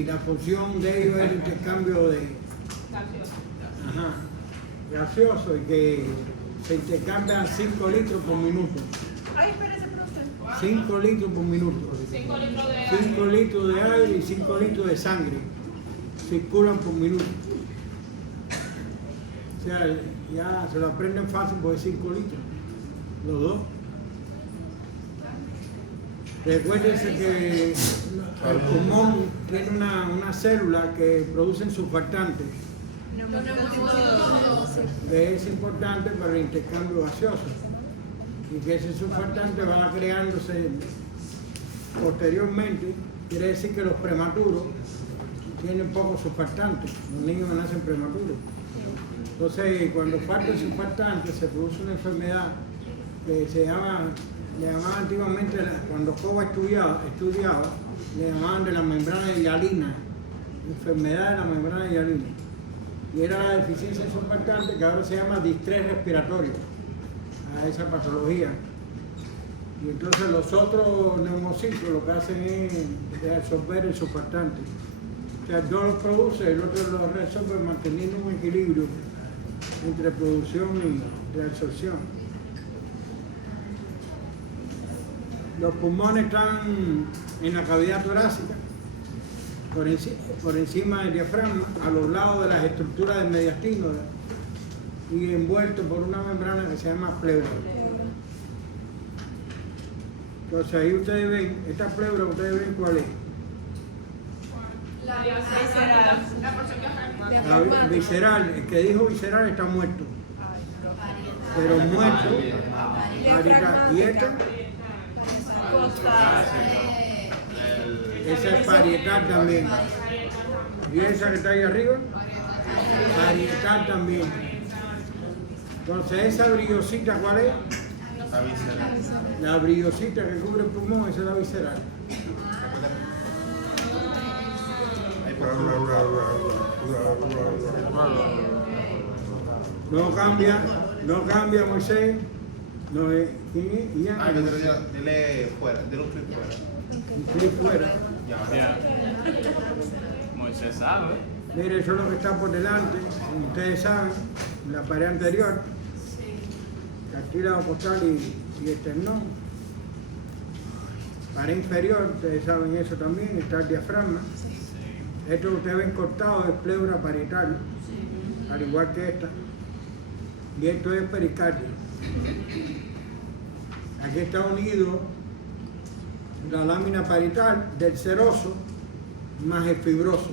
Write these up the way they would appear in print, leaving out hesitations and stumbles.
Y la función de ellos es el intercambio de gaseoso y que se intercambian 5 litros por minuto. Ay, espérese, profe. 5 litros por minuto. 5 litros de aire. 5 litros de aire y 5 litros de sangre circulan por minuto. O sea, ya se lo aprenden fácil porque es 5 litros, los dos. Recuérdense que el pulmón tiene una célula que produce surfactantes, que es importante para el intercambio gaseoso, y que ese surfactante va creándose posteriormente. Quiere decir que los prematuros tienen pocos surfactantes, los niños nacen prematuros. Entonces, cuando falta el surfactante, se produce una enfermedad que le llamaban antiguamente, cuando Coba estudiaba, le llamaban de la membrana de hialina, enfermedad de la membrana de hialina. Y era la deficiencia de surfactante, que ahora se llama distrés respiratorio, a esa patología. Y entonces los otros neumocitos lo que hacen es absorber el surfactante. O sea, uno lo produce, el otro lo reabsorbe, manteniendo un equilibrio entre producción y reabsorción. Los pulmones están en la cavidad torácica, por encima del diafragma, a los lados de las estructuras del mediastino y envuelto por una membrana que se llama pleura. Entonces ahí ustedes ven, esta pleura, ustedes ven cuál es. La visceral. La porción diafragmática. La visceral, el que dijo visceral está muerto. Pero muerto, y esta, esa es parietal también. Y esa que está ahí arriba, parietal también. Entonces esa brillosita, ¿cuál es? La visceral. La brillosita que cubre el pulmón, esa es la visceral. No cambia Moisés. No, ¿quién es? Ian. Dele fuera, dele un clip fuera. Un clip fuera. Ya. Moisés sabe. Mire, eso es lo que está por delante, como ustedes saben, la pared anterior, cartílago costal y esternón. Pared inferior, ustedes saben eso también, está el diafragma. Esto que ustedes ven cortado es pleura parietal, al igual que esta. Y esto es pericardio. Aquí está unido la lámina parietal del seroso más el fibroso.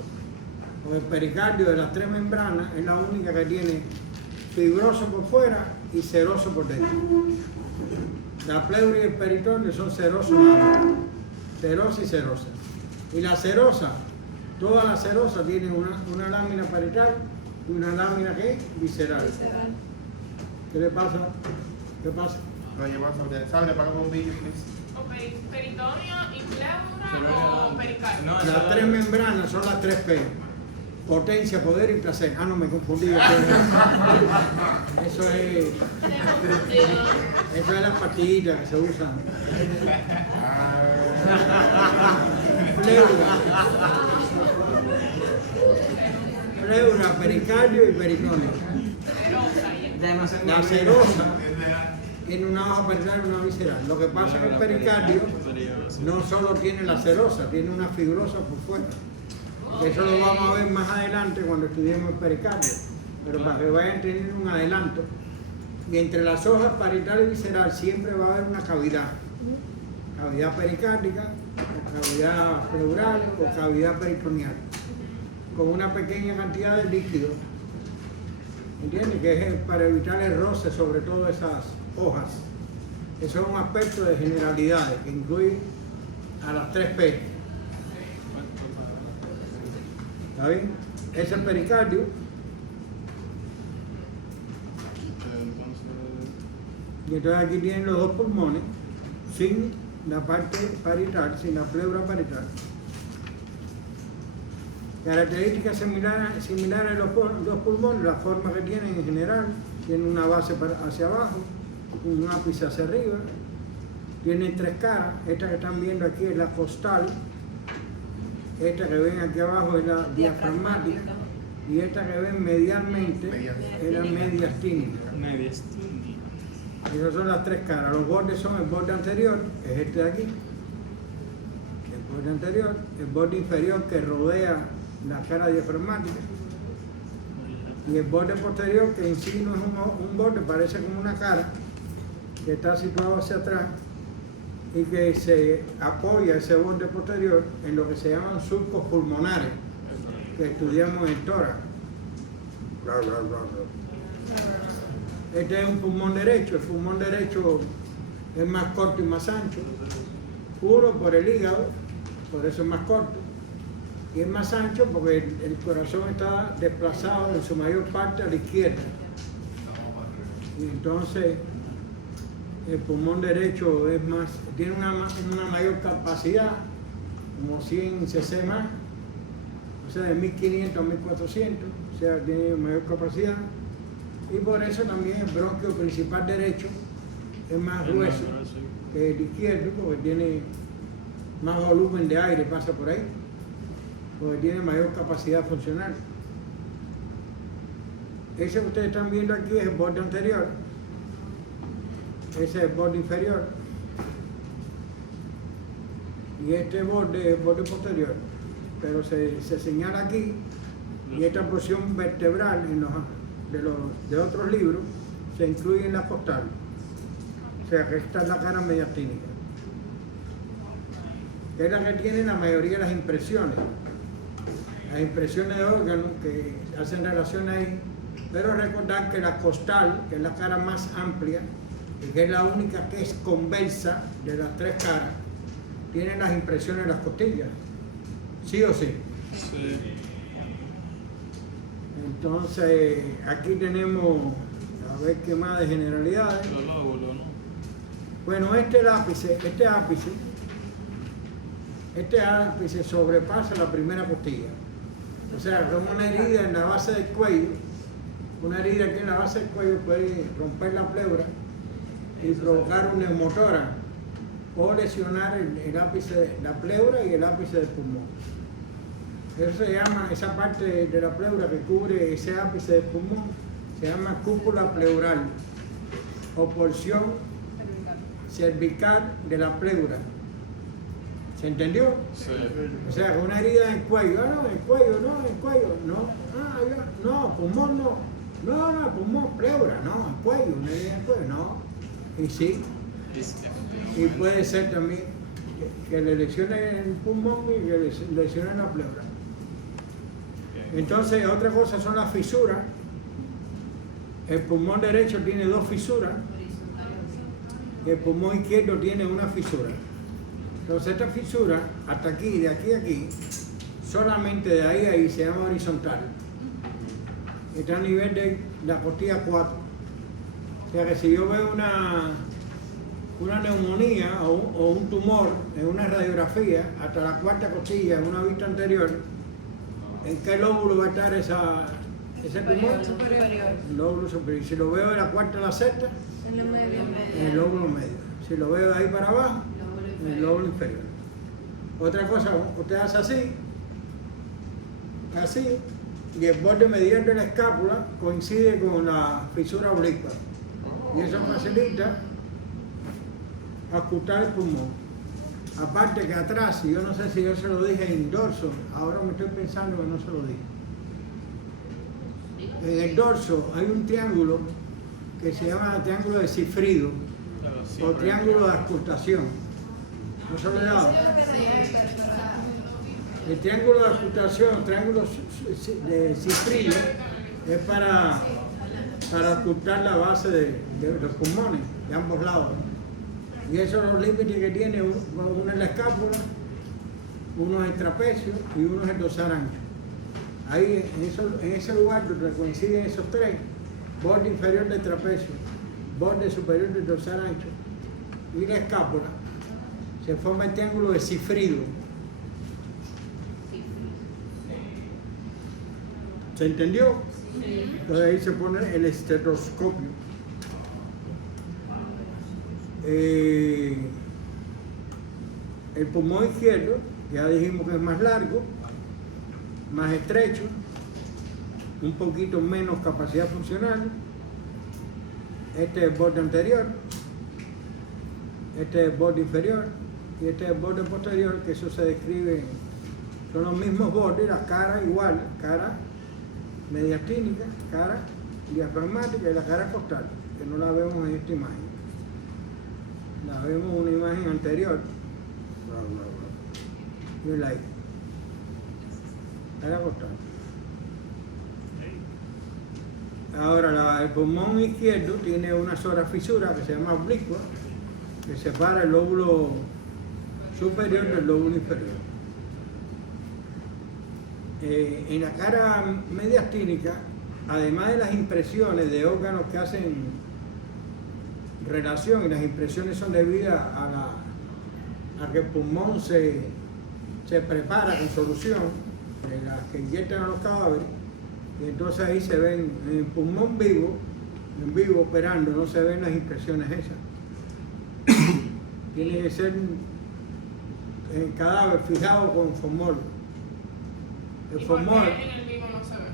Porque el pericardio de las 3 membranas es la única que tiene fibroso por fuera y seroso por dentro. La pleura y el peritoneo son serosos, serosa y serosa. Y la serosa, toda la serosa tiene una lámina parietal y una lámina ¿qué? Visceral. ¿Qué le pasa? ¿Qué pasa? ¿Sabe? Le pagamos un vídeo, please. O peritoneo y pleura o pericardio. Las 3 membranas son las 3 P. Potencia, poder y placer. Ah, no, me confundí. Eso es las pastillitas que se usan. Pleura, pericardio y peritoneo. La serosa tiene una hoja parietal y una visceral. Lo que pasa es que el pericardio no solo tiene la serosa, tiene una fibrosa por fuera. Eso lo vamos a ver más adelante cuando estudiemos el pericardio, pero para que vayan teniendo un adelanto. Y entre las hojas parietal y visceral siempre va a haber una cavidad. Cavidad pericárdica, o cavidad pleural o cavidad peritoneal, con una pequeña cantidad de líquido. ¿Entiendes? Que es para evitar el roce sobre todo esas hojas. Eso es un aspecto de generalidades que incluye a las 3 P. ¿Está bien? Ese es el pericardio. Y entonces aquí tienen los 2 pulmones sin la parte parietal, sin la pleura parietal. Características similares a los 2 pulmones, la forma que tienen en general, tienen una base hacia abajo, un ápice hacia arriba, tienen 3 caras. Esta que están viendo aquí es la costal, esta que ven aquí abajo es la diafragmática y esta que ven medialmente es la mediastínica. Mediastínica. Esas son las tres caras. Los bordes son el borde anterior, que es este de aquí, el borde anterior, el borde inferior que rodea la cara diafragmática y el borde posterior que en sí no es un borde, parece como una cara que está situado hacia atrás y que se apoya ese borde posterior en lo que se llaman surcos pulmonares que estudiamos en tórax. Este es un pulmón derecho. El pulmón derecho es más corto y más ancho. Uno por el hígado, por eso es más corto. Y es más ancho porque el corazón está desplazado en su mayor parte a la izquierda. Y entonces el pulmón derecho es más, tiene una mayor capacidad, como 100 cc más, o sea, de 1500 a 1400, o sea, tiene mayor capacidad. Y por eso también el bronquio principal derecho es más grueso que el izquierdo, porque tiene más volumen de aire, pasa por ahí, porque tiene mayor capacidad funcional. Ese que ustedes están viendo aquí es el borde anterior, ese es el borde inferior, y este borde es el borde posterior, pero se señala aquí, y esta porción vertebral de otros libros se incluye en la costal, o sea que esta es la cara mediastínica, que es la que tiene la mayoría de las impresiones de órganos que hacen relación ahí, pero recordar que la costal, que es la cara más amplia y que es la única que es convexa de las tres caras, tiene las impresiones de las costillas, ¿sí o sí? Sí. Entonces, aquí tenemos, a ver qué más de generalidades. Los lóbulos, ¿no? Bueno, este ápice sobrepasa la primera costilla. O sea, como una herida en la base del cuello, una herida aquí en la base del cuello puede romper la pleura y provocar un neumotórax o lesionar el ápice, la pleura y el ápice del pulmón. Eso se llama, esa parte de la pleura que cubre ese ápice del pulmón, se llama cúpula pleural o porción cervical de la pleura. ¿Se entendió? Sí. O sea, una herida en el cuello, no, el cuello, no, pulmón no, pulmón, pleura, no, el cuello, una herida en el cuello, no. Y sí, y puede ser también que le lesione el pulmón y que le lesione la pleura. Entonces, otra cosa son las fisuras. El pulmón derecho tiene dos fisuras y el pulmón izquierdo tiene una fisura. Entonces, esta fisura, hasta aquí, de aquí a aquí, solamente de ahí a ahí se llama horizontal. Está a nivel de la costilla 4. O sea que si yo veo una neumonía o un tumor en una radiografía, hasta la cuarta costilla, en una vista anterior, ¿en qué lóbulo va a estar ese tumor? Superior. El lóbulo superior. Si lo veo de la cuarta a la sexta, en el lóbulo medio. Si lo veo de ahí para abajo, en el lóbulo inferior. Otra cosa, usted hace así, y el borde medial de la escápula coincide con la fisura oblicua. Y eso facilita ocultar el pulmón. Aparte que atrás, y yo no sé si yo se lo dije en dorso, ahora me estoy pensando que no se lo dije. En el dorso hay un triángulo que se llama triángulo de Cifrido o triángulo de auscultación. ¿No se lo he dado? El triángulo de auscultación, triángulo de Cifrido, es para ocultar la base de los pulmones de ambos lados. Y esos son los límites que tiene, uno es la escápula, uno es el trapecio y uno es el dorsal ancho. Ahí, en ese lugar donde coinciden esos tres, borde inferior del trapecio, borde superior del dorsal ancho y la escápula, se forma el triángulo de Cifrido. ¿Se entendió? Entonces ahí se pone el estetoscopio. El pulmón izquierdo ya dijimos que es más largo, más estrecho, un poquito menos capacidad funcional. Este es el borde anterior, este es el borde inferior y este es el borde posterior, que eso se describe, son los mismos bordes, la cara igual, cara mediastínica, cara diafragmática y la cara costal, que no la vemos en esta imagen. La vemos en una imagen anterior. Mira ahí. Cara costal. Ahora, el pulmón izquierdo tiene una sola fisura que se llama oblicua, que separa el lóbulo superior del lóbulo inferior. En la cara mediastínica, además de las impresiones de órganos que hacen relación, y las impresiones son debidas a que el pulmón se prepara con solución, las que inyectan a los cadáveres, y entonces ahí se ven en el pulmón vivo, en vivo operando, no se ven las impresiones esas. Tiene que ser el cadáver fijado con formol. El ¿Y por formol, qué en el vivo no se ve?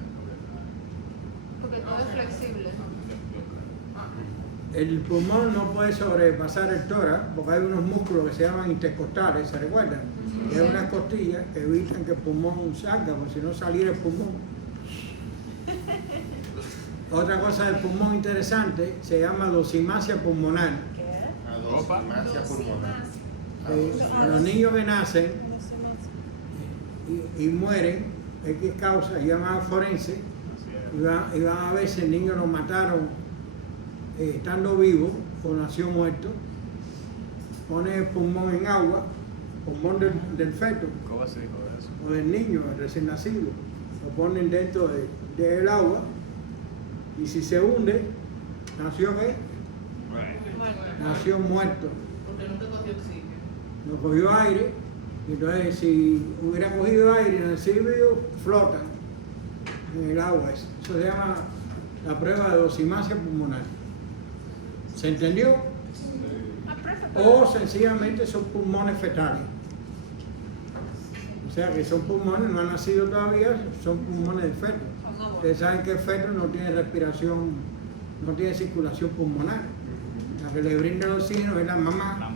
Porque todo es flexible. el pulmón no puede sobrepasar el tórax porque hay unos músculos que se llaman intercostales, ¿se recuerdan? Que hay unas costillas que evitan que el pulmón salga, porque si no saliera el pulmón. Otra cosa del pulmón interesante se llama dosimasia pulmonar. Adosimasia pulmonar. A los niños que nacen y mueren, X causa, llaman forense, y van a ver si el niño lo mataron estando vivo o nació muerto. Pone el pulmón en agua, pulmón del feto ¿Cómo se dijo eso? o del niño, el recién nacido, lo ponen dentro del agua, y si se hunde, ¿nació qué? Nació muerto. Porque nunca cogió oxígeno. No cogió aire, entonces si hubiera cogido aire en el silbido, flota en el agua. Eso se llama la prueba de dosimasia pulmonar. ¿Se entendió? O sencillamente son pulmones fetales. O sea que son pulmones, no han nacido todavía, son pulmones de feto. Ustedes saben que el feto no tiene respiración, no tiene circulación pulmonar. La que le brinda el oxígeno es la mamá,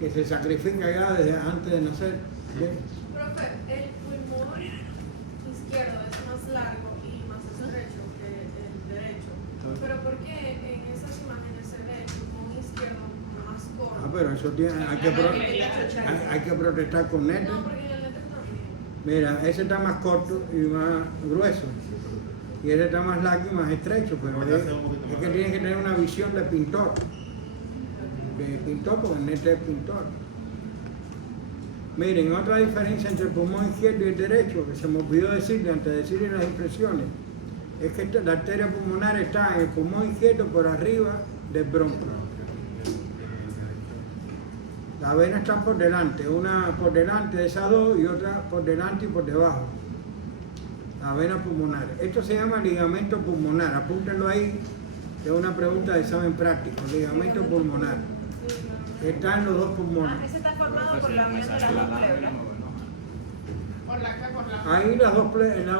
que se sacrifica ya desde antes de nacer. ¿Bien? Profe, el pulmón izquierdo es más largo y más estrecho que el derecho. Pero ¿por qué en esas imágenes se ve el pulmón izquierdo como más corto? Ah, pero eso tiene, hay que protestar con neto. No, porque en el letra también. Mira, ese está más corto y más grueso. Y ese está más largo y más estrecho, pero es que tienes que tener una visión de pintor. De pintor, porque el neto es pintor. Miren, otra diferencia entre el pulmón izquierdo y el derecho, que se me olvidó decirle antes de decirle las impresiones, es que la arteria pulmonar está en el pulmón izquierdo por arriba del bronco. Las venas están por delante, una por delante de esas dos y otra por delante y por debajo. La vena pulmonar. Esto se llama ligamento pulmonar. Apúntenlo ahí, que es una pregunta de examen práctico. Ligamento pulmonar. Está en los dos pulmones. Ese está formado por la unión de las dos pleuras. Por la Ahí las dos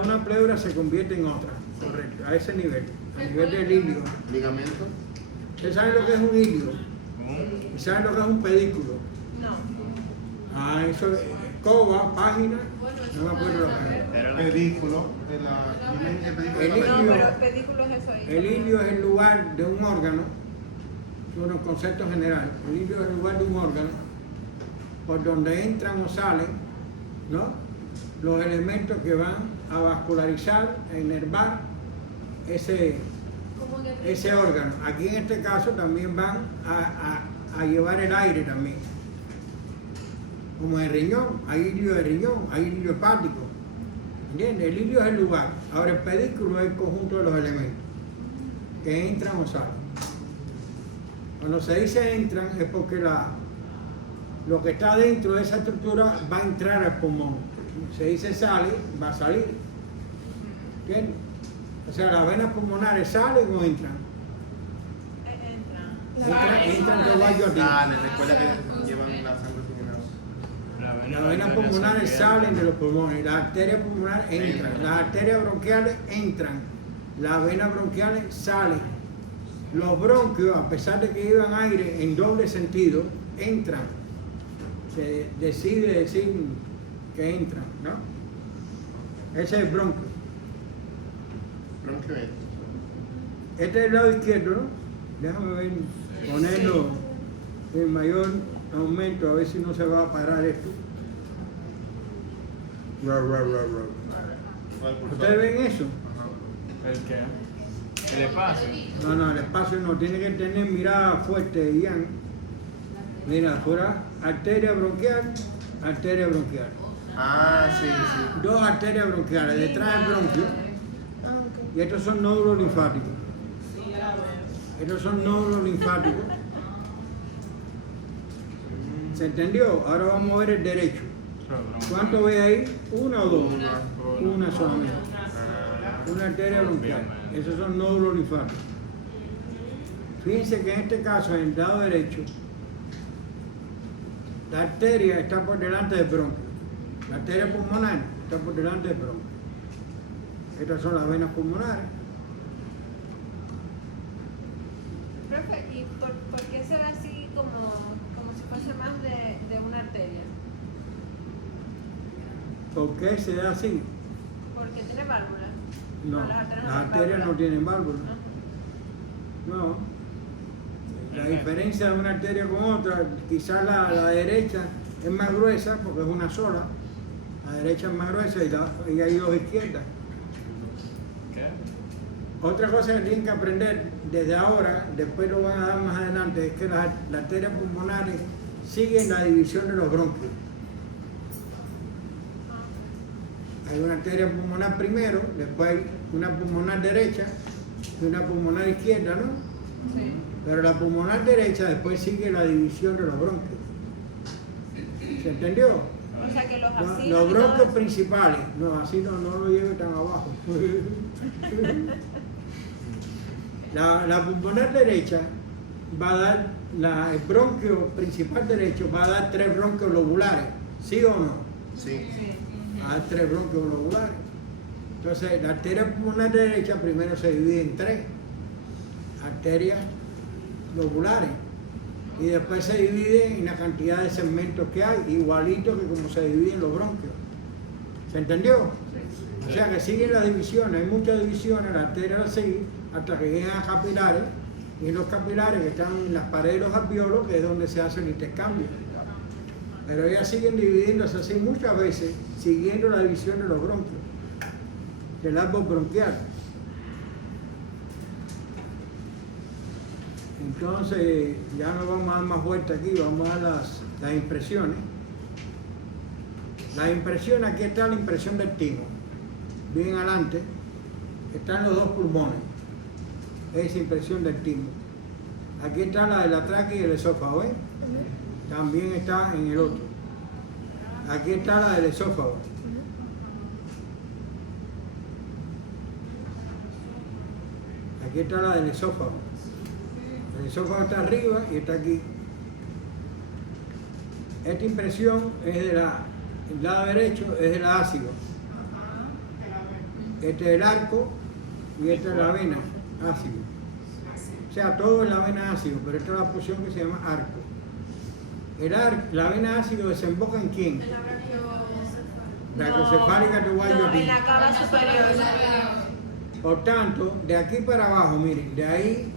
una pleura se convierte en otra. Correcto, a ese nivel. A nivel del ilio. Ligamento. ¿Ustedes saben lo que es un ilio? ¿Y saben lo que es un pedículo? No. Ah, eso es coba, página. No me acuerdo lo que es. Pedículo. De la, pedículo El de la ilio. No, pero el pedículo es eso ahí. El ilio es el lugar de un órgano, son los conceptos generales. El ilio es el lugar de un órgano por donde entran o salen, ¿no?, los elementos que van a vascularizar, a inervar Como en el ese órgano. Aquí en este caso también van a llevar el aire también. Como el riñón, hay ilio de riñón, hay ilio hepático. ¿Entiendes? El ilio es el lugar. Ahora el pedículo es el conjunto de los elementos que entran o salen. Cuando se dice entran es porque lo que está dentro de esa estructura va a entrar al pulmón. Se dice sale, va a salir. ¿Entiendes? O sea, las venas pulmonares salen o entran. entra. Entran igual yo a ti. Ah, les recuerda que llevan la sangre sin el agua. Las venas pulmonares salen de los pulmones, las arterias pulmonares entran, las arterias bronquiales entran, las venas bronquiales salen. Los bronquios, a pesar de que llevan aire en doble sentido, entran. Se decide decir que entran, ¿no? Ese es el bronquio. Bronquio es. Este es el lado izquierdo, ¿no? Déjame ver, ponerlo en mayor aumento, a ver si no se va a parar esto. ¿Ustedes ven eso? ¿El qué? El espacio. No, el espacio no, tiene que tener mirada fuerte, Ian. Mira, fuera, arteria bronquial. Ah, sí, sí. Dos arterias bronquiales, detrás del bronquio. Y estos son nódulos linfáticos. Estos son nódulos linfáticos. ¿Se entendió? Ahora vamos a ver el derecho. ¿Cuánto ve ahí? ¿Una o dos? Una solamente. Una arteria bronquial. Esos son nódulos linfáticos. Fíjense que en este caso, en el lado derecho, la arteria está por delante del bronquio. La arteria pulmonar está por delante del bronquio. Estas son las venas pulmonares. Profe, ¿y por qué se ve así como si fuese más de una arteria? ¿Por qué se da así? Porque tiene válvula. No, las arterias no tienen válvula. No. La diferencia de una arteria con otra, quizás la derecha es más gruesa porque es una sola. La derecha es más gruesa y hay dos izquierdas. ¿Qué? Otra cosa que tienen que aprender desde ahora, después lo van a dar más adelante, es que las arterias pulmonares siguen la división de los bronquios. Hay una arteria pulmonar primero, después hay una pulmonar derecha y una pulmonar izquierda, ¿no? Sí. Pero la pulmonar derecha después sigue la división de los bronquios. ¿Se entendió? O sea que los así. Los bronquios principales, no, así no lo lleve tan abajo. La pulmonar derecha va a dar, el bronquio principal derecho va a dar 3 bronquios lobulares, ¿sí o no? Sí. Va a dar 3 bronquios lobulares. Entonces, la arteria pulmonar derecha primero se divide en 3 arterias lobulares y después se divide en la cantidad de segmentos que hay, igualito que como se dividen los bronquios. ¿Se entendió? O sea que siguen las divisiones, hay muchas divisiones, las arterias las siguen hasta que llegan a capilares, y en los capilares que están en las paredes de los alveolos, que es donde se hace el intercambio. Pero ellas siguen dividiéndose así muchas veces, siguiendo la división de los bronquios, del árbol bronquial. Entonces, ya no vamos a dar más vuelta aquí, vamos a dar las impresiones. La impresión, aquí está la impresión del timo. Bien adelante, están los dos pulmones. Esa impresión del timo. Aquí está la de la tráquea y el esófago, ¿eh? También está en el otro. Aquí está la del esófago. Aquí está la del esófago. El esófago está arriba y está aquí. Esta impresión es de el lado derecho es del ácido. Este es el arco y esta es la vena, ácido. O sea, todo es la vena ácido, pero esta es la porción que se llama arco. La vena ácido desemboca en quién? En la Brachiocefálica te voy a no, aquí. en la cava superior. Por tanto, de aquí para abajo, miren, de ahí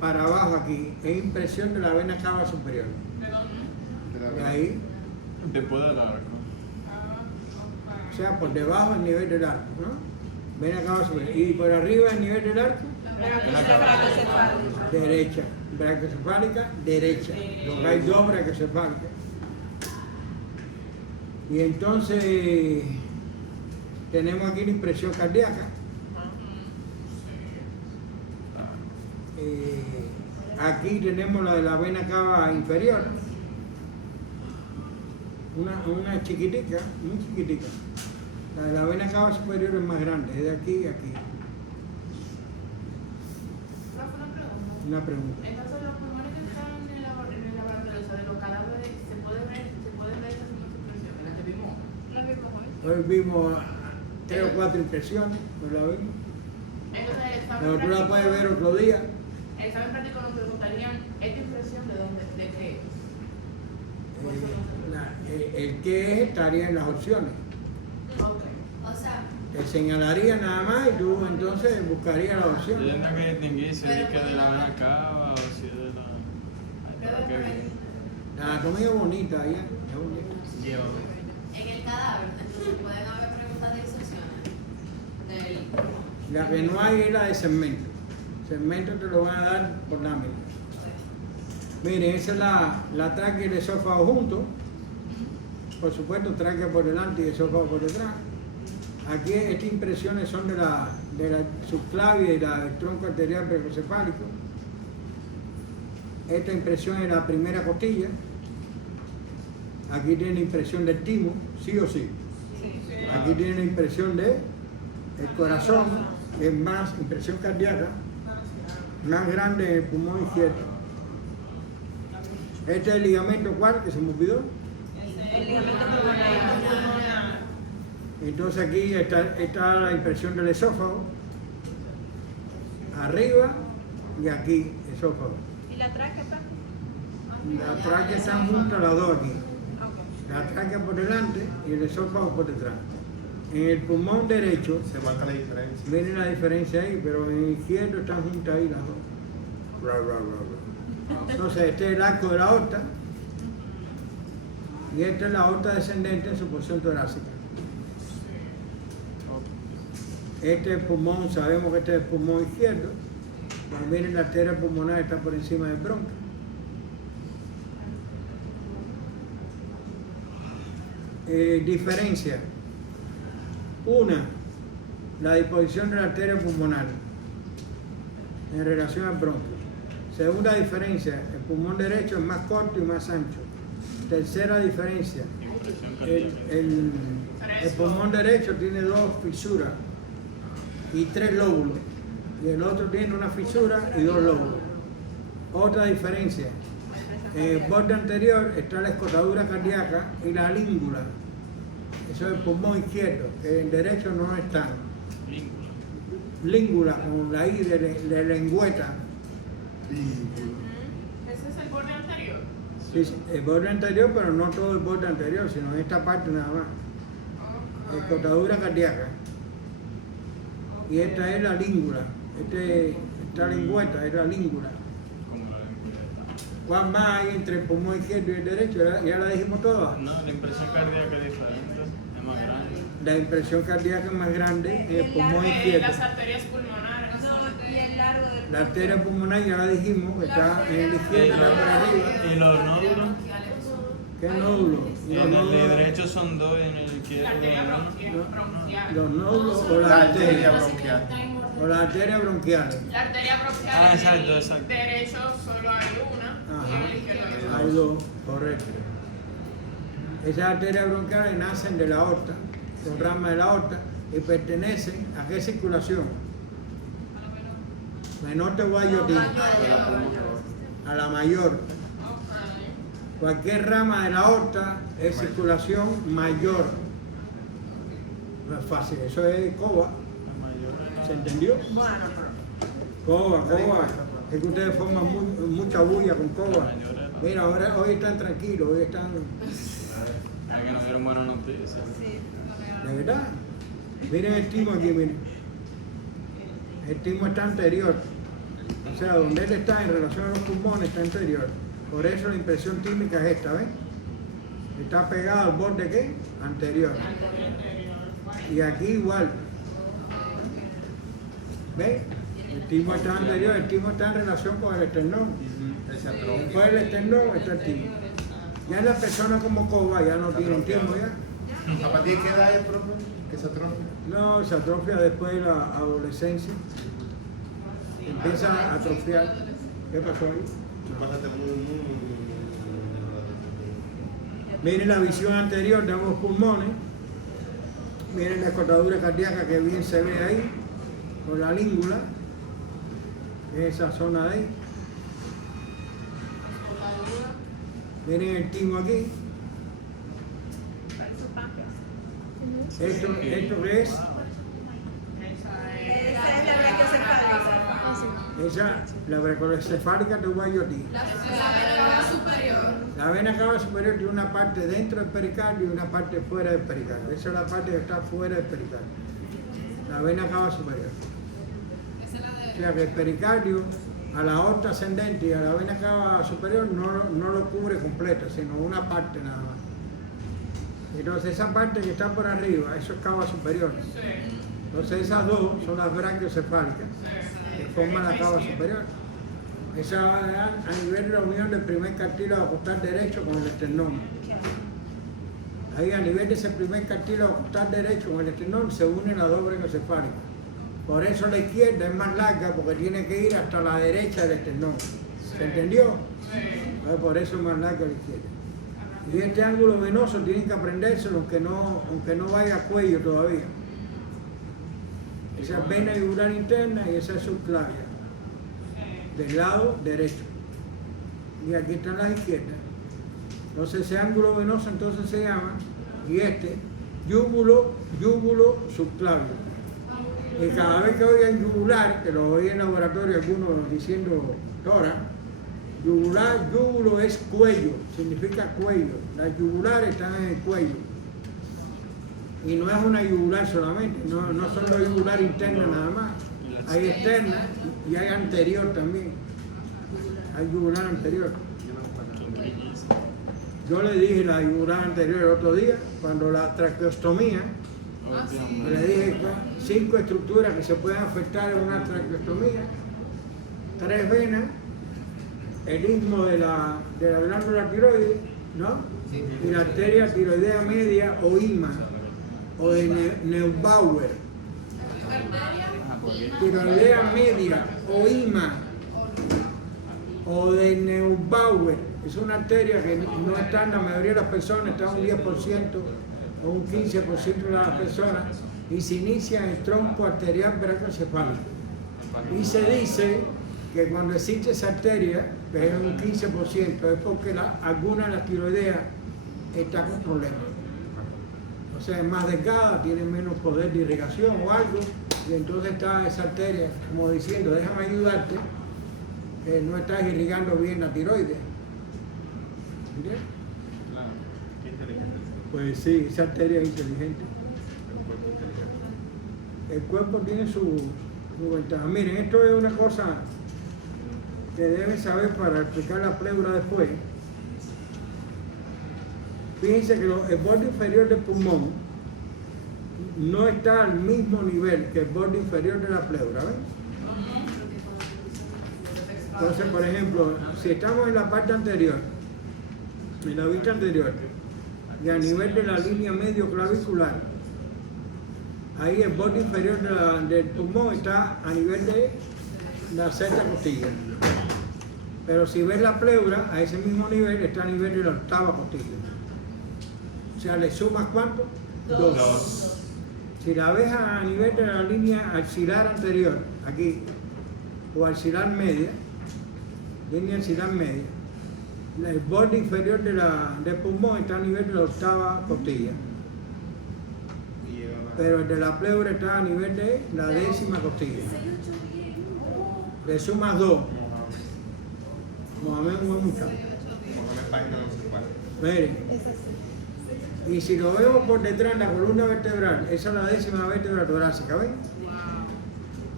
para abajo aquí, es impresión de la vena cava superior. De ahí, Después del arco. o sea, por debajo del nivel del arco, ¿no? Vena cava superior. Y por arriba del nivel del arco, derecha. Brachiocefálica, derecha. Porque hay dos brachiocefálicas. Y entonces tenemos aquí la impresión cardíaca. Aquí tenemos la de la vena cava inferior. Una chiquitica, muy chiquitica. La de la vena cava superior es más grande, es de aquí a aquí. Una pregunta. Entonces, los pulmones que están en el laboratorio sobre los cadáveres, ¿se pueden ver esas imágenes? Hoy vimos 3 o 4 impresiones, pues la vimos. Entonces, el examen Pero tú la práctico, puedes ver otro día. el examen práctico nos preguntarían esta impresión de dónde, de qué es. El que es estaría en las opciones. Ok. O sea, Te señalaría nada más y tú entonces buscarías las opciones. Tienes que distinguir si es que de la vena cava o si es de la. Queda por ahí. La anatomía es bonita, ya. Es bonita. en el cadáver, entonces pueden haber preguntas de disecciones del... La que no hay es la de segmento. Segmento te lo van a dar por lámina. Miren, esa es la tráquea y el esófago juntos. Por supuesto, tráquea por delante y esófago por detrás. Aquí estas impresiones son de la subclavia y del tronco arterial brachocefálico. Esta impresión es la primera costilla. Aquí tiene impresión del timo, sí o sí. Aquí tiene impresión del corazón, que es más impresión cardíaca, más grande en el pulmón izquierdo. Este es el ligamento cuál, que se me olvidó. El ligamento pulmonar. Entonces aquí está la impresión del esófago, arriba y aquí, esófago. ¿Y la tráquea está? La tráquea están juntas las dos aquí. La tráquea por delante y el esófago por detrás. En el pulmón derecho, Se marca la diferencia. viene la diferencia ahí, pero en el izquierdo están juntas ahí las dos. Ra, ra, ra, ra. Entonces este es el arco de la aorta y esta es la aorta descendente en su posición torácica. Este es el pulmón, sabemos que este es el pulmón izquierdo. Cuando viene la arteria pulmonar está por encima del bronco. Diferencia. Una, la disposición de la arteria pulmonar en relación al bronco. Segunda diferencia, el pulmón derecho es más corto y más ancho. Tercera diferencia, el pulmón derecho tiene 2 fisuras y 3 lóbulos. Y el otro tiene una fisura y 2 lóbulos. Otra diferencia, en el borde anterior está la escotadura cardíaca y la língula. Eso es el pulmón izquierdo, que en derecho no están. Língula, con la I de lengüeta. Ese es el borde anterior. Sí, el borde anterior, pero no todo el borde anterior, sino esta parte nada más. Escotadura cardíaca. Y esta es la língula. Esta lengüeta es la língula. ¿Cuál más hay entre el pulmón izquierdo y el derecho? ¿Ya la dijimos todas? No, la impresión cardíaca es diferente, es más grande. La impresión cardíaca es más grande en el pulmón izquierdo. Las arterias pulmonares. No, y el largo del La arteria pulmonar ya la dijimos, que está en el izquierdo, está por arriba. Y los nódulos, ¿Qué nódulos? en Los el nódulos, derecho son 2 y en el La izquierdo arteria uno. bronquial. los nódulos o La las arteria arterias. bronquial. O las arterias bronquiales. La arteria bronquial. Ah, en exacto, el exacto. derecho solo hay una. Ajá. Y en el izquierdo hay Hay dos. 2, correcto. Esas arterias bronquiales nacen de la aorta, son ramas de la aorta, y pertenecen a qué circulación? Menor guayotín, a la mayor. Cualquier rama de la aorta es circulación mayor. No es fácil, eso es coba. ¿Se entendió? Coba. Es que ustedes forman mucha bulla con coba. Mira, ahora hoy están tranquilos, hoy están. Para que nos dieron buenas noticias. ¿De verdad? Miren el timo aquí, miren. El timo está anterior. O sea, donde él está en relación a los pulmones está anterior. Por eso la impresión tímica es esta, ¿ven? Está pegado al borde, ¿qué? Anterior. Y aquí igual. ¿Ven? El timo está anterior, el timo está en relación con el esternón. Después del esternón está el timo. Ya las personas como coba ya no tienen timo ya. ¿A partir de qué edad es, profe? ¿Que se atrofia? No, se atrofia después de la adolescencia. Empieza a atrofiar. ¿Qué pasó ahí? Pásate muy. Miren la visión anterior de ambos pulmones. Miren la escotadura cardíaca que bien se ve ahí, con la língula, que es esa zona de ahí. Miren el timo aquí. Esto que es, Esa es la brachiocefálica. esa, la brachiocefálica te voy a ti. La vena superior. La vena cava superior tiene una parte dentro del pericardio y una parte fuera del pericardio. Esa es la parte que está fuera del pericardio. La vena cava superior. O sea que el pericardio a la aorta ascendente y a la vena cava superior no lo cubre completo, sino una parte nada más. Entonces esa parte que está por arriba, eso es cava superior. Entonces esas dos son las brachiocefálicas que forman la cava superior. Esa va a dar a nivel de la unión del primer cartílago costal derecho con el esternón. Ahí a nivel de ese primer cartílago costal derecho con el esternón se unen las dos brachiocefálicas. Por eso la izquierda es más larga porque tiene que ir hasta la derecha del esternón. ¿Se entendió? Por eso es más larga la izquierda. Y este ángulo venoso tienen que aprendérselo aunque no vaya a cuello todavía. Esa es vena yugular interna y esa es subclavia, del lado derecho. Y aquí están las izquierdas. Entonces ese ángulo venoso entonces se llama, y este, yúgulo subclavio. Y cada vez que oigan yugular, que lo oí en laboratorio algunos diciendo tora, yugular, yúgulo es cuello, significa cuello. Las yugulares están en el cuello. Y no es una yugular solamente, no son los yugulares internas nada más. Hay externa y hay anterior también. Hay yugular anterior. Yo le dije la yugular anterior el otro día, cuando la traqueostomía, le dije 5 estructuras que se pueden afectar en una traqueostomía, 3 venas, el istmo de la glándula tiroides, ¿no? Y la arteria tiroidea media o IMA, o de Neubauer. Tiroidea media o IMA, o de Neubauer. Es una arteria que no está en la mayoría de las personas, está un 10% o un 15% de las personas, y se inicia en el tronco arterial brachiocefálico. Y se dice que cuando existe esa arteria, que es un 15%, es porque alguna de las tiroideas está con problemas. O sea, es más delgada, tiene menos poder de irrigación o algo, y entonces está esa arteria como diciendo, déjame ayudarte, que no estás irrigando bien la tiroides. ¿Entiendes? Claro. Qué inteligente. Pues sí, esa arteria es inteligente. El cuerpo tiene su ventaja. Miren, esto es una cosa que deben saber para explicar la pleura después. Fíjense que el borde inferior del pulmón no está al mismo nivel que el borde inferior de la pleura, ¿ven? Entonces, por ejemplo, si estamos en la parte anterior, en la vista anterior, y a nivel de la línea medio clavicular, ahí el borde inferior del pulmón está a nivel de la sexta costilla. Pero si ves la pleura, a ese mismo nivel está a nivel de la octava costilla. O sea, ¿le sumas cuánto? 2. Si la ves a nivel de la línea axilar anterior, aquí, o axilar media, línea axilar media, el borde inferior del pulmón está a nivel de la octava costilla. Pero el de la pleura está a nivel de la décima costilla. Le sumas 2. Mohamed un buen muchacho. Miren. Y si lo vemos por detrás, la columna vertebral, esa es la décima vértebra torácica, ¿ven?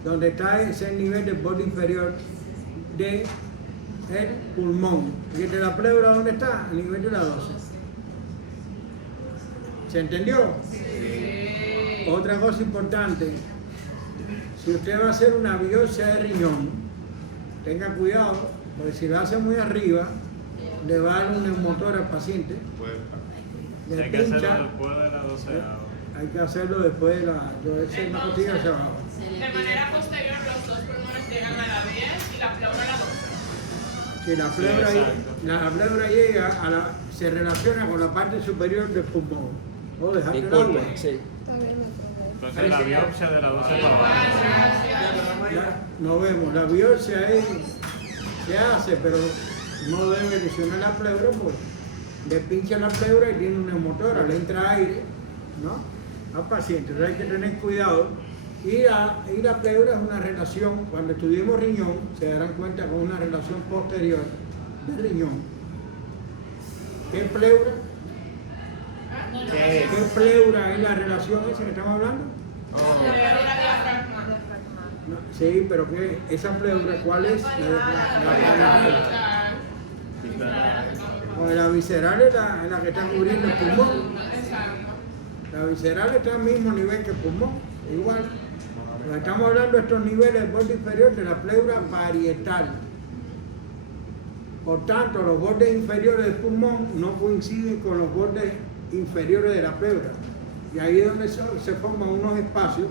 Donde está ese nivel del borde inferior del pulmón. Y el de la pleura, ¿dónde está? A nivel de la 12. ¿Se entendió? Sí. Otra cosa importante, si usted va a hacer una biopsia de riñón, tenga cuidado, porque si la hace muy arriba, le va a dar un neumotor al paciente. Le Hay que hacerlo pincha. después de la 12. Hay que hacerlo después de la... Yo he hecho una costilla hacia abajo. De manera posterior, los dos pulmones llegan a la 10 y la pleura a la 12. Si la pleura, la pleura llega a la... se relaciona con la parte superior del pulmón. O dejar el agua. Sí. Entonces la biopsia de la 12 para abajo. Ya, no vemos. La biopsia ahí se hace, pero no debe lesionar la pleura porque le pincha la pleura y tiene un neumotora, le entra aire, ¿no? a pacientes. Entonces hay que tener cuidado. Y la pleura es una relación, cuando estudiemos riñón, se darán cuenta con una relación posterior de riñón. ¿Qué pleura? ¿Qué es? ¿Qué pleura es la relación esa que estamos hablando? La pleura diafragmática. No, sí, pero ¿qué? ¿Esa pleura cuál es? La visceral es la que está cubriendo el pulmón. Exacto. La visceral está al mismo nivel que el pulmón, igual. Pero estamos hablando de estos niveles del borde inferior de la pleura parietal. Por tanto, los bordes inferiores del pulmón no coinciden con los bordes inferiores de la pleura. Y ahí es donde se forman unos espacios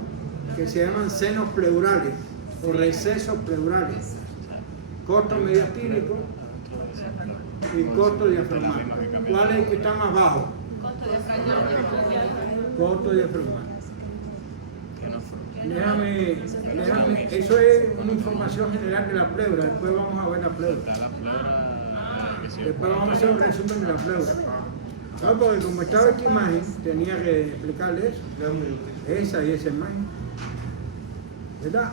que se llaman senos pleurales o recesos pleurales. Costo mediastínico y costo diafragmático. ¿Cuál es el que está más bajo? Costo diafragmático. Déjame, eso es una información general de la pleura, después vamos a ver la pleura. Después vamos a hacer un resumen de la pleura. No, porque como estaba esta imagen, tenía que explicarle eso. Esa y esa imagen. ¿Verdad?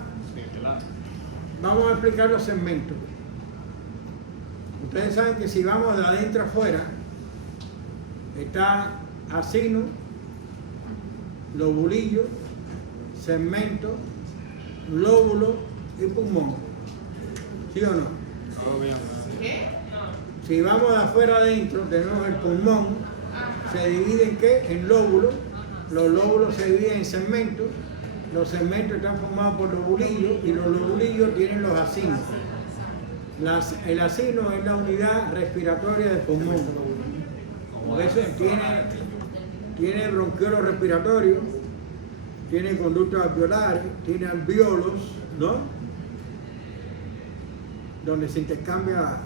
Vamos a explicar los segmentos. Ustedes saben que si vamos de adentro afuera, está acino, lobulillo, segmento, lóbulo y pulmón. ¿Sí o no? ¿Qué? No. Si vamos de afuera adentro, tenemos el pulmón, se divide en ¿qué? En lóbulos. Los lóbulos se dividen en segmentos. Los segmentos están formados por lobulillos y los lobulillos tienen los acinos. El acino es la unidad respiratoria del pulmón. Por eso tiene bronquiolos respiratorios, tiene conductos alveolares, tiene alvéolos, ¿no? Donde se intercambian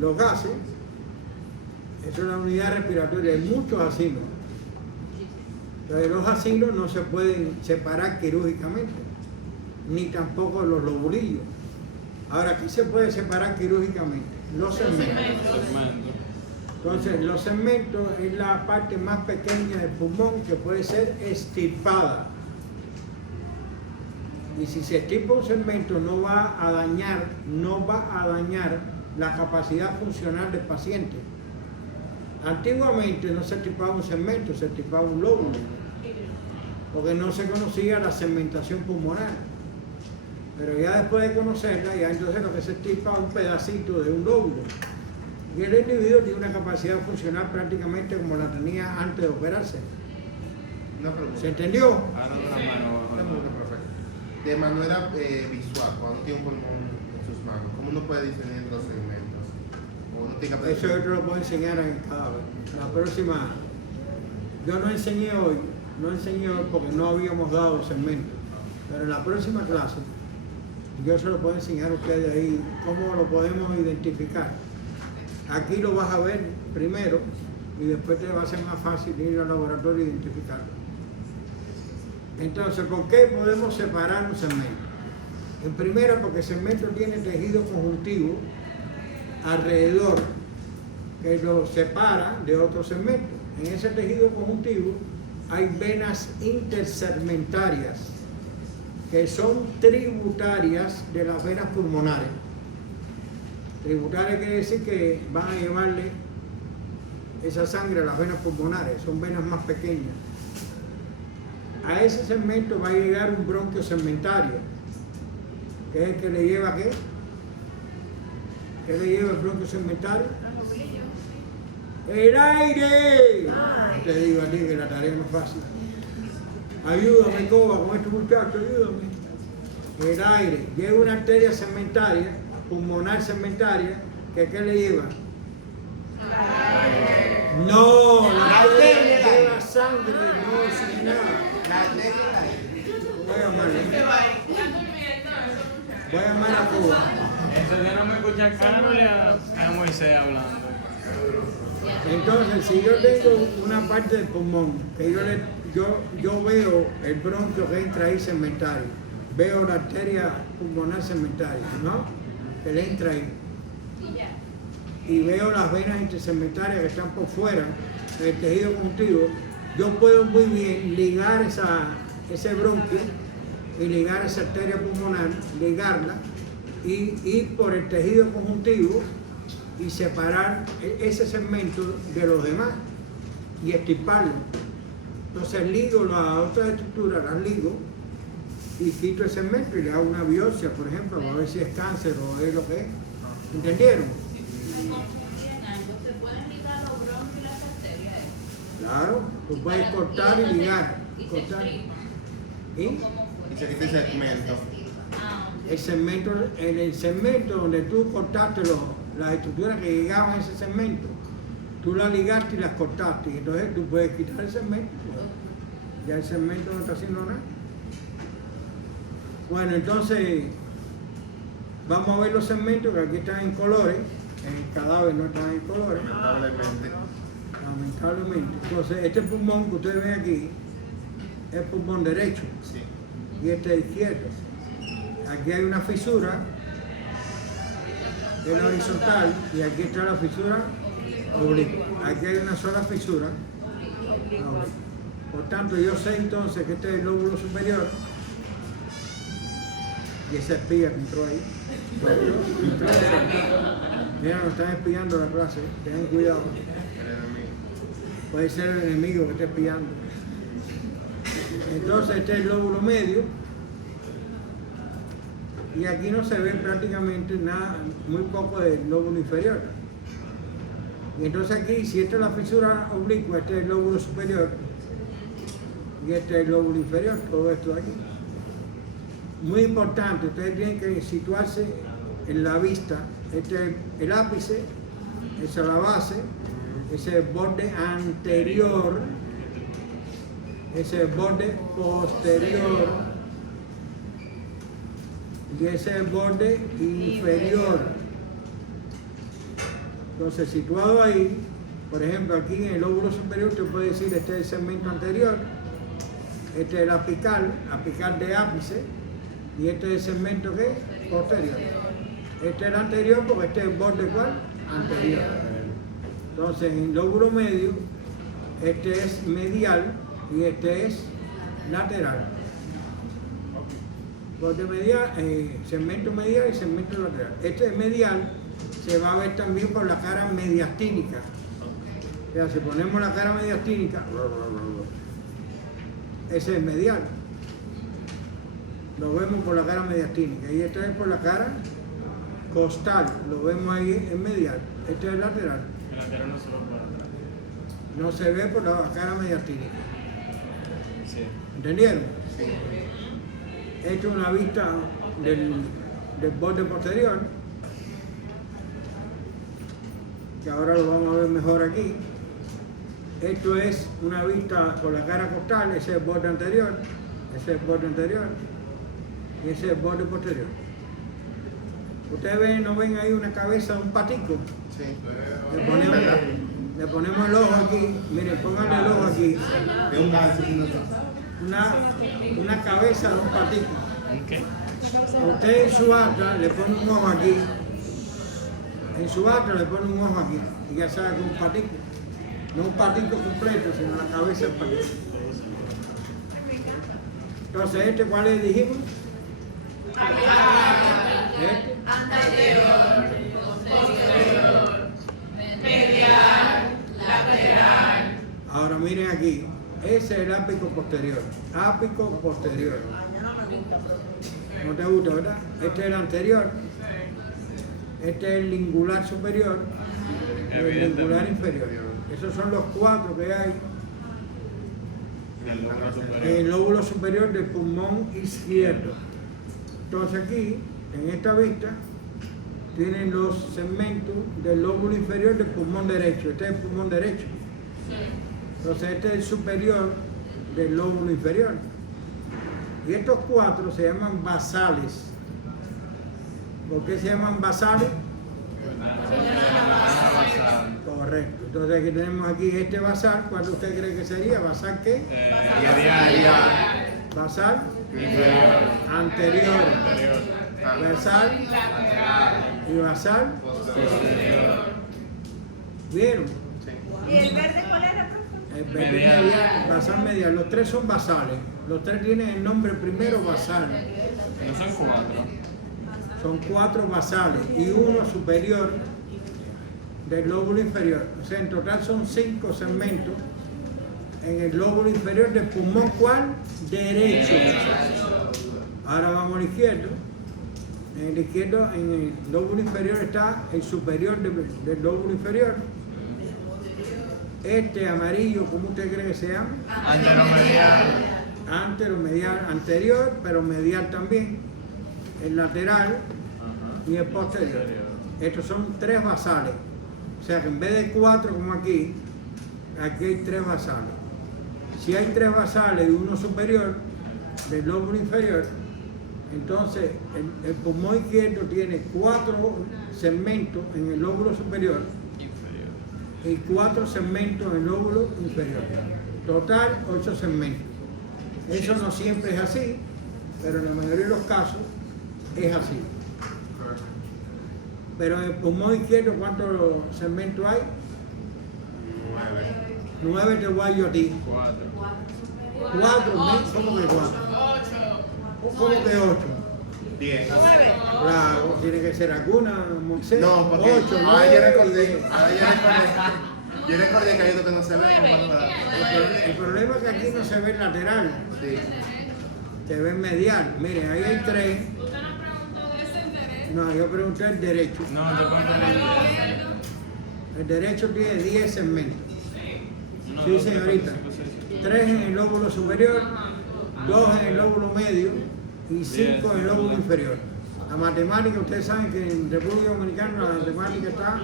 los gases. Eso es la unidad respiratoria. Hay muchos acinos. Entonces, los acinos no se pueden separar quirúrgicamente, ni tampoco los lobulillos. Ahora, aquí se puede separar quirúrgicamente los segmentos. Entonces, los segmentos es la parte más pequeña del pulmón que puede ser extirpada. Y si se extirpa un segmento no va a dañar la capacidad funcional del paciente. Antiguamente no se extirpaba un segmento, se extirpaba un lóbulo, porque no se conocía la segmentación pulmonar. Pero ya después de conocerla, ya entonces lo que se extirpa es un pedacito de un lóbulo. Y el individuo tiene una capacidad funcional prácticamente como la tenía antes de operarse. Una pregunta. ¿Se entendió? Ahora la mano. Una pregunta, profe. De manera visual, cuando uno tiene un pulmón en sus manos, ¿cómo uno puede discernir entre los segmentos? ¿O uno tiene que Eso yo te lo puedo enseñar en el cadáver. La próxima, yo no enseñé hoy porque no habíamos dado segmentos. Pero en la próxima clase, yo se lo puedo enseñar a ustedes ahí cómo lo podemos identificar. Aquí lo vas a ver primero y después te va a ser más fácil ir al laboratorio e identificarlo. Entonces, ¿por qué podemos separar un segmento? En primero, porque el segmento tiene tejido conjuntivo alrededor que lo separa de otro segmento. En ese tejido conjuntivo hay venas intersegmentarias que son tributarias de las venas pulmonares. Tributarias quiere decir que van a llevarle esa sangre a las venas pulmonares, son venas más pequeñas. A ese segmento va a llegar un bronquio segmentario, que es el que le lleva ¿qué? ¿Qué le lleva el bronquio segmentario? ¡El aire! Te digo a ti que la tarea no es fácil. Ayúdame, Coba, con este muchacho, ayúdame. El aire. Llega una arteria segmentaria, pulmonar segmentaria, que ¿qué le lleva? No, la arteria lleva sangre, no sin nada. La arteria Voy a llamarle. Voy a llamar a Cuba. Ese día no me escucha Carol y a Moisés hablando. Entonces, si yo tengo una parte del pulmón, que yo veo el bronquio que entra ahí segmentario, veo la arteria pulmonar segmentaria, ¿no? Que le entra ahí. Y veo las venas intersegmentarias que están por fuera del tejido conjuntivo, yo puedo muy bien ligar ese bronquio y ligar esa arteria pulmonar, ligarla y ir por el tejido conjuntivo y separar ese segmento de los demás y extirparlo. Entonces ligo las otras estructuras, las ligo y quito el segmento y le hago una biopsia, por ejemplo, para ver si es cáncer o es lo que es. ¿Entendieron? Me confundí en algo. ¿Se pueden ligar los bronquios y las arterias? Claro, tú puedes cortar y ligar. Y se Cortar. estripan. ¿Y? ¿Cómo fue? Y se quita el segmento. Ah, ok. El segmento, en el segmento donde tú cortaste las estructuras que llegaban a ese segmento, tú las ligaste y las cortaste. Y entonces tú puedes quitar el segmento. Ya el segmento no está haciendo nada. Bueno, entonces vamos a ver los segmentos que aquí están en colores. El cadáver no está en colores, Lamentablemente. lamentablemente. Entonces, este pulmón que ustedes ven aquí es pulmón derecho Sí. y este es izquierdo. Aquí hay una fisura en la horizontal y aquí está la fisura oblicua. Aquí hay una sola fisura oblicua. Por tanto, yo sé entonces que este es el lóbulo superior y esa espía que entró ahí. Entró esa. Mira, nos están espiando la clase, tengan cuidado. El enemigo. Puede ser el enemigo que esté espiando. Entonces este es el lóbulo medio y aquí no se ve prácticamente nada, muy poco del lóbulo inferior. Y entonces aquí, si esta es la fisura oblicua, este es el lóbulo superior y este es el lóbulo inferior, todo esto de aquí. Muy importante, ustedes tienen que situarse en la vista. Este es el ápice, esa es la base, ese es el borde anterior, ese es el borde posterior y ese es el borde inferior. Entonces, situado ahí, por ejemplo, aquí en el lóbulo superior, usted puede decir este es el segmento anterior, este es el apical de ápice, y este es el segmento que es posterior. Este es el anterior porque este es el borde ¿cuál? Anterior. Entonces, en el lóbulo medio, este es medial y este es lateral. Borde medial, segmento medial y segmento lateral. Este es medial, se va a ver también por la cara mediastínica. O sea, si ponemos la cara mediastínica, ese es medial. Lo vemos por la cara mediastínica. Y este es por la cara costal, lo vemos ahí en medial. Este es el lateral. El lateral no se lo puede atrás. No se ve por la cara mediastínica. Sí. ¿Entendieron? Esto es una vista del borde posterior, que ahora lo vamos a ver mejor aquí. Esto es una vista por la cara costal, ese es el borde anterior, ese es el borde anterior y ese es el borde posterior. Ustedes ven, ¿no ven ahí una cabeza de un patico? Sí. Le ponemos el ojo aquí, miren, pónganle el ojo aquí, De un ganso. una cabeza de un patico. ¿Un qué? Usted en su atra le pone un ojo aquí, en su atra le pone un ojo aquí, y ya sabe que es un patico. No un patico completo, sino la cabeza del patico. Entonces, ¿este cuál es, dijimos? Este. Anterior, posterior, medial, lateral. Ahora miren aquí, ese es el ápico posterior. Ápico posterior. No te gusta, ¿verdad? Este es el anterior. Este es el lingular superior. Y el lingular inferior. Esos son los cuatro que hay El lóbulo en superior. el lóbulo superior del pulmón izquierdo. Entonces aquí, en esta vista, tienen los segmentos del lóbulo inferior del pulmón derecho. Este es el pulmón derecho. Entonces este es el superior del lóbulo inferior. Y estos cuatro se llaman basales. ¿Por qué se llaman basales? Correcto. Entonces aquí tenemos aquí este basal. ¿Cuál usted cree que sería? ¿Basal qué? Medial. Basal Inferior. anterior. Anterior. Basal y basal. Posterior. ¿Vieron? ¿Y el verde cuál era, profe? Medial. Basal medial. Los tres son basales. Los tres tienen el nombre primero basal. No son 4. Son 4 basales y uno superior del lóbulo inferior. O sea, en total son 5 segmentos en el lóbulo inferior del pulmón. ¿Cuál? Derecho. Ahora vamos al izquierdo. En el izquierdo, en el lóbulo inferior está el superior del lóbulo inferior. Este amarillo, ¿cómo usted cree que se llama? Anteromedial. Anteromedial, anterior, pero medial también. El lateral Ajá. y el posterior. Estos son 3 basales. O sea que en vez de 4 como aquí, aquí hay 3 basales. Si hay 3 basales y uno superior del lóbulo inferior, entonces el pulmón izquierdo tiene 4 segmentos en el lóbulo superior Inferior. y 4 segmentos en el lóbulo inferior. Total 8 segmentos. Eso no siempre es así, pero en la mayoría de los casos es así. Pero en el pulmón izquierdo, ¿cuántos segmentos hay? 9 te voy yo a ti. 4. 4, ¿cómo que 4? 8. ¿Cómo que 8? 10. Claro, tiene que ser alguna, Moisés. No, porque 8, ahora yo recordé que hay otro que no se ve. El problema es que aquí no se ve el lateral, Sí. se ve el medial. Mire, ahí hay 3. ¿Usted no preguntó de ese derecho? No, yo pregunté el derecho. No, yo pregunté El derecho tiene 10 segmentos. No, Sí, 2, 3, señorita. 4, 5, 6, 3 en el lóbulo superior, 2 en el lóbulo medio y 5 en el lóbulo inferior. La matemática, ustedes saben que en República Dominicana la matemática está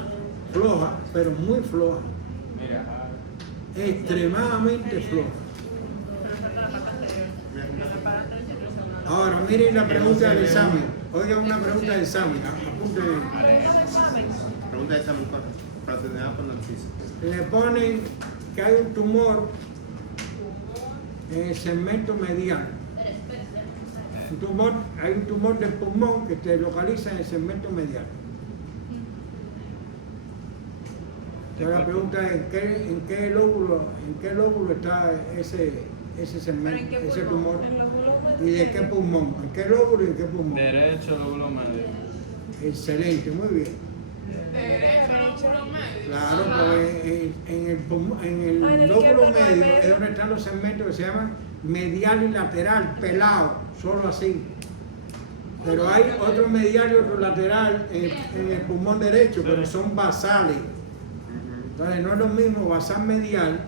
floja, pero muy floja, Mira, extremadamente floja. Ahora, miren la pregunta del examen. Oigan una pregunta del examen, apunten. Pregunta de examen para tener por Narciso. Le ponen que hay un tumor en el segmento medial. Hay un tumor del pulmón que se localiza en el segmento medial. Entonces la pregunta es ¿en qué lóbulo está ese segmento, ese tumor? ¿Y de qué pulmón? ¿En qué lóbulo y en qué pulmón? derecho, lóbulo medio. Excelente, muy bien. Derecho, lóbulo medio. Claro, pues en el lóbulo medio es donde están los segmentos que se llaman medial y lateral, pelado, solo así. Pero hay otro medial y otro lateral en el pulmón derecho, pero son basales. Entonces no es lo mismo basal medial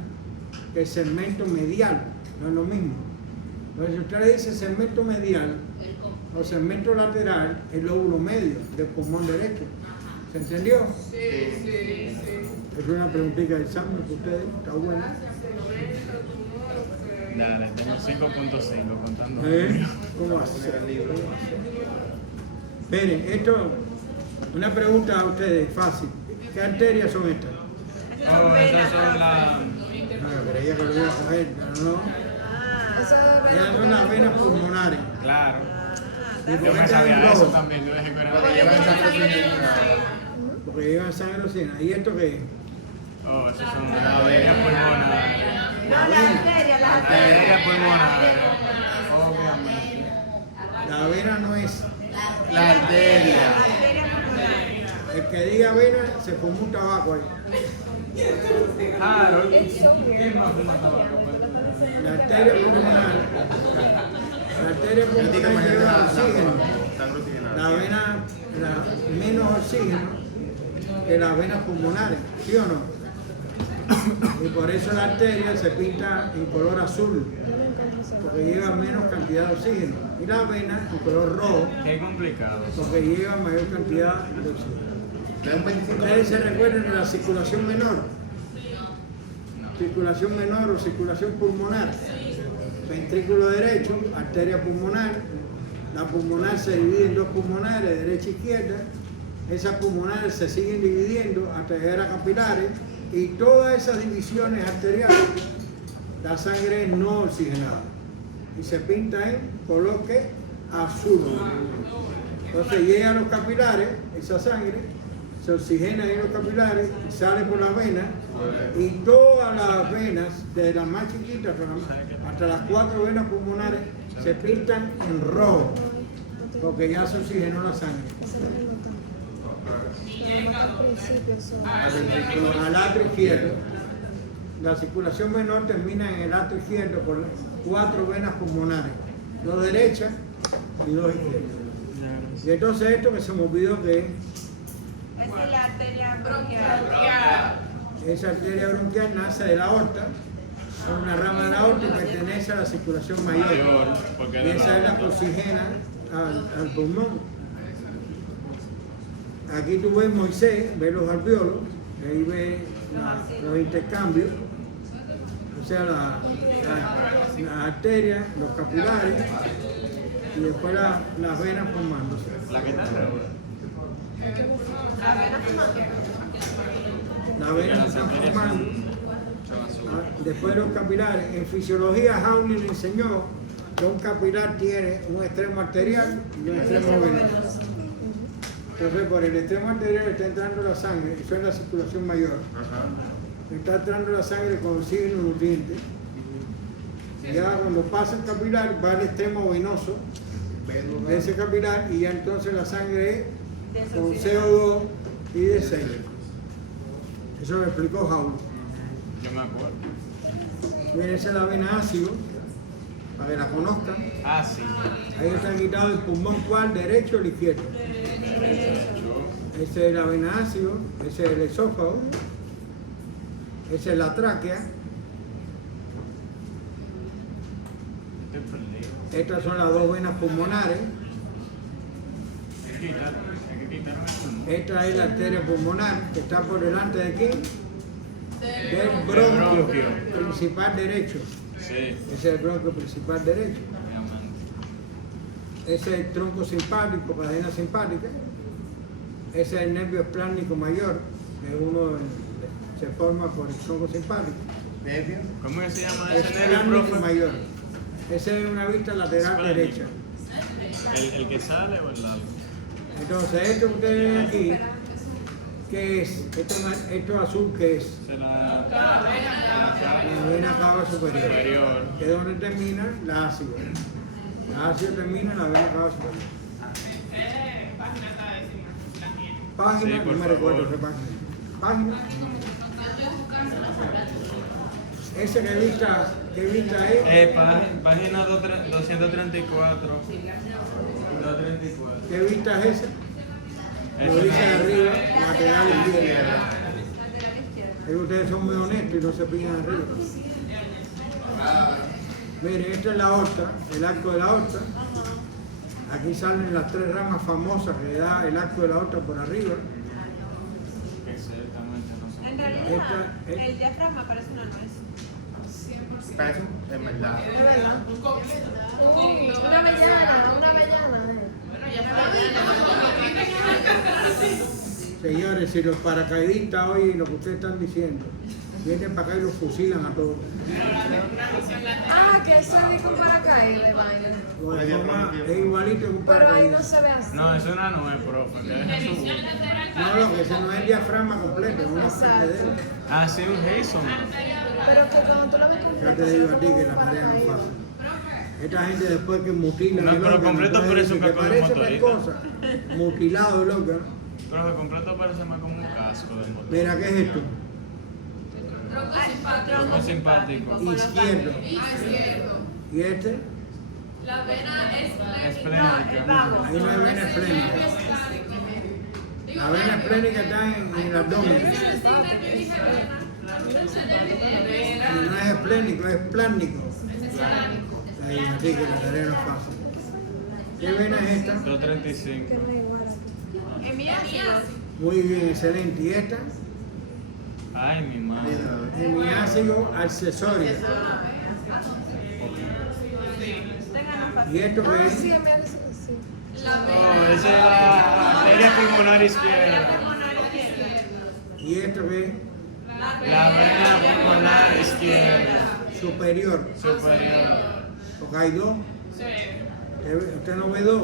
que el segmento medial, no es lo mismo. Entonces si usted le dice segmento medial o segmento lateral, el lóbulo medio del pulmón derecho. ¿Se entendió? Sí. Es una preguntita de examen que ustedes, está buena. Dale, tengo 5.5 contando. ¿Cómo va a ser? Miren, esto, una pregunta a ustedes, fácil. ¿Qué arterias son estas? Oh, esas son las... No, creía que lo iba a coger, pero no. Esas son las venas pulmonares. Claro. ¿Y por Yo qué me tienen sabía eso globo? también, yo dije que era... Porque llevan sangre. Porque llevan sangre oxígena. ¿Y esto qué es? Oh, esas son las arterias pulmonares. La Arterias pulmonares. Obviamente. La vena no es. La arteria. El que diga vena se fumó un tabaco ahí. Harold, ¿quién más fuma tabaco? Pues? La arteria pulmonar. La arteria Yo digo pulmonar imagínate lleva la oxígeno. sangre oxigenada. La vena, menos oxígeno que las venas pulmonares, ¿sí o no? Y por eso la arteria se pinta en color azul, porque lleva menos cantidad de oxígeno. Y la vena en color rojo, Qué complicado. porque lleva mayor cantidad de oxígeno. Da un 25%. Ustedes se recuerdan de la circulación menor. Circulación menor o circulación pulmonar. Ventrículo derecho, arteria pulmonar. La pulmonar se divide en dos pulmonares, derecha e izquierda. Esas pulmonares se siguen dividiendo hasta llegar a capilares. Y todas esas divisiones arteriales, la sangre es no oxigenada. Y se pinta en color que azul. Entonces llega a los capilares, esa sangre, se oxigena en los capilares, sale por las venas y todas las venas, desde las más chiquitas hasta las 4 venas pulmonares, se pintan en rojo, porque ya se oxigenó la sangre. Y llega Al atrio izquierdo, la circulación menor termina en el atrio izquierdo por las 4 venas pulmonares, 2 derechas y 2 izquierdas. Y entonces esto que se me olvidó que Esa es la arteria bronquial. esa arteria bronquial nace de la aorta, es una rama de la aorta y pertenece a la circulación mayor. Y esa es la que oxigena al pulmón. Aquí tú ves Moisés, ves los alvéolos, ahí ves los intercambios, o sea, la arteria, los capilares y después las venas formándose. La que está arriba. Las venas se están formando. Después los capilares. En fisiología, Hawley le enseñó que un capilar tiene un extremo arterial y un extremo venoso. Entonces, por el extremo arterial está entrando la sangre, eso es la circulación mayor. Está entrando la sangre con oxígeno y nutrientes. Y ya cuando pasa el capilar, va al extremo venoso de ese capilar y ya entonces la sangre es con CO2 y de sello. Eso lo explicó Hawley. Yo me acuerdo. Miren, esa es la vena ácido, para que la conozcan. Ah, sí. Ahí está quitado el pulmón, ¿cuál? ¿Derecho o el izquierdo? Esa es la vena ácido, ese es el esófago, esa es la tráquea, Estoy perdido. estas son las 2 venas pulmonares, Hay que quitar el pulmón. esta es la arteria pulmonar que está por delante de quién? Del bronquio. bronquio principal derecho. Sí, Ese es el bronquio principal derecho. mi amante. Ese es el tronco simpático, cadena simpática. Ese es el nervio esplánico mayor, que se forma por el tronco simpático. ¿Nervio? ¿Cómo que se llama El ese nervio, esplánico profe? mayor. Esa es una vista lateral Esplánico. derecha. ¿El que sale o el largo? Entonces, esto que ustedes ven aquí, ¿qué es? Esto azul, ¿qué es? Será La vena cava superior. superior. Que es donde termina la ácido. La ácido termina en la vena cava superior. página está decimos, la tiene. Página, Sí, por no me recuerdo favor. qué página. Página. Esa ¿qué vista es? Página 234. 234. ¿Qué vista es esa? Lo Eso dice es- arriba, lateral izquierda. Es que ustedes son muy honestos y no se pillan arriba. Miren, esta es la aorta, el arco de la aorta. Aquí salen las 3 ramas famosas que da el arco de la aorta por arriba. Exactamente, no sé. En realidad, Esta es- el diafragma parece una nuez. Para eso, en verdad. Es verdad. Una avellana, una avellana. Señores, si los paracaidistas oyen lo que ustedes están diciendo, vienen para acá y los fusilan a todos. Ah, que eso es un paracaídas de vaina. Lo de forma es igualito que un Pero ahí no paracaídas. se ve así. No, es una nuez, profe. Que deja su... No, lo que ese no es el diafragma completo, es una parte de él. Ah, sí, un Hazelnut. Pero que cuando tú lo ves Ya completo. te digo a ti que la tarea no es fácil. Esta gente después que mutilan No, el pero órgano, completo entonces parece un dice que casco de parece tal motorista. cosa, mutilado el órgano. Profe, completo parece más como un casco de motor. Mira, ¿qué es esto? Tronco simpático. Izquierdo. Izquierdo. ¿Y este? La vena esplénica. Esplénica. Ahí no hay vena esplénica. La vena esplénica está en el abdomen. Y no es esplénico, es plánico. Ahí, así que la tarea no es fácil. ¿Qué vena es esta? 235. Que no es igual aquí. Hemiácido. Muy bien, excelente. ¿Y esta? Ay, mi madre. Hemiácido accesorio. ¿Y esto qué Ah, es? sí, en vez de sí. La Oh, vena. esa es la arteria pulmonar izquierda. ¿Y esto qué es? La vena pulmonar izquierda. Superior. Superior. Porque hay 2. Sí. Usted no ve 2.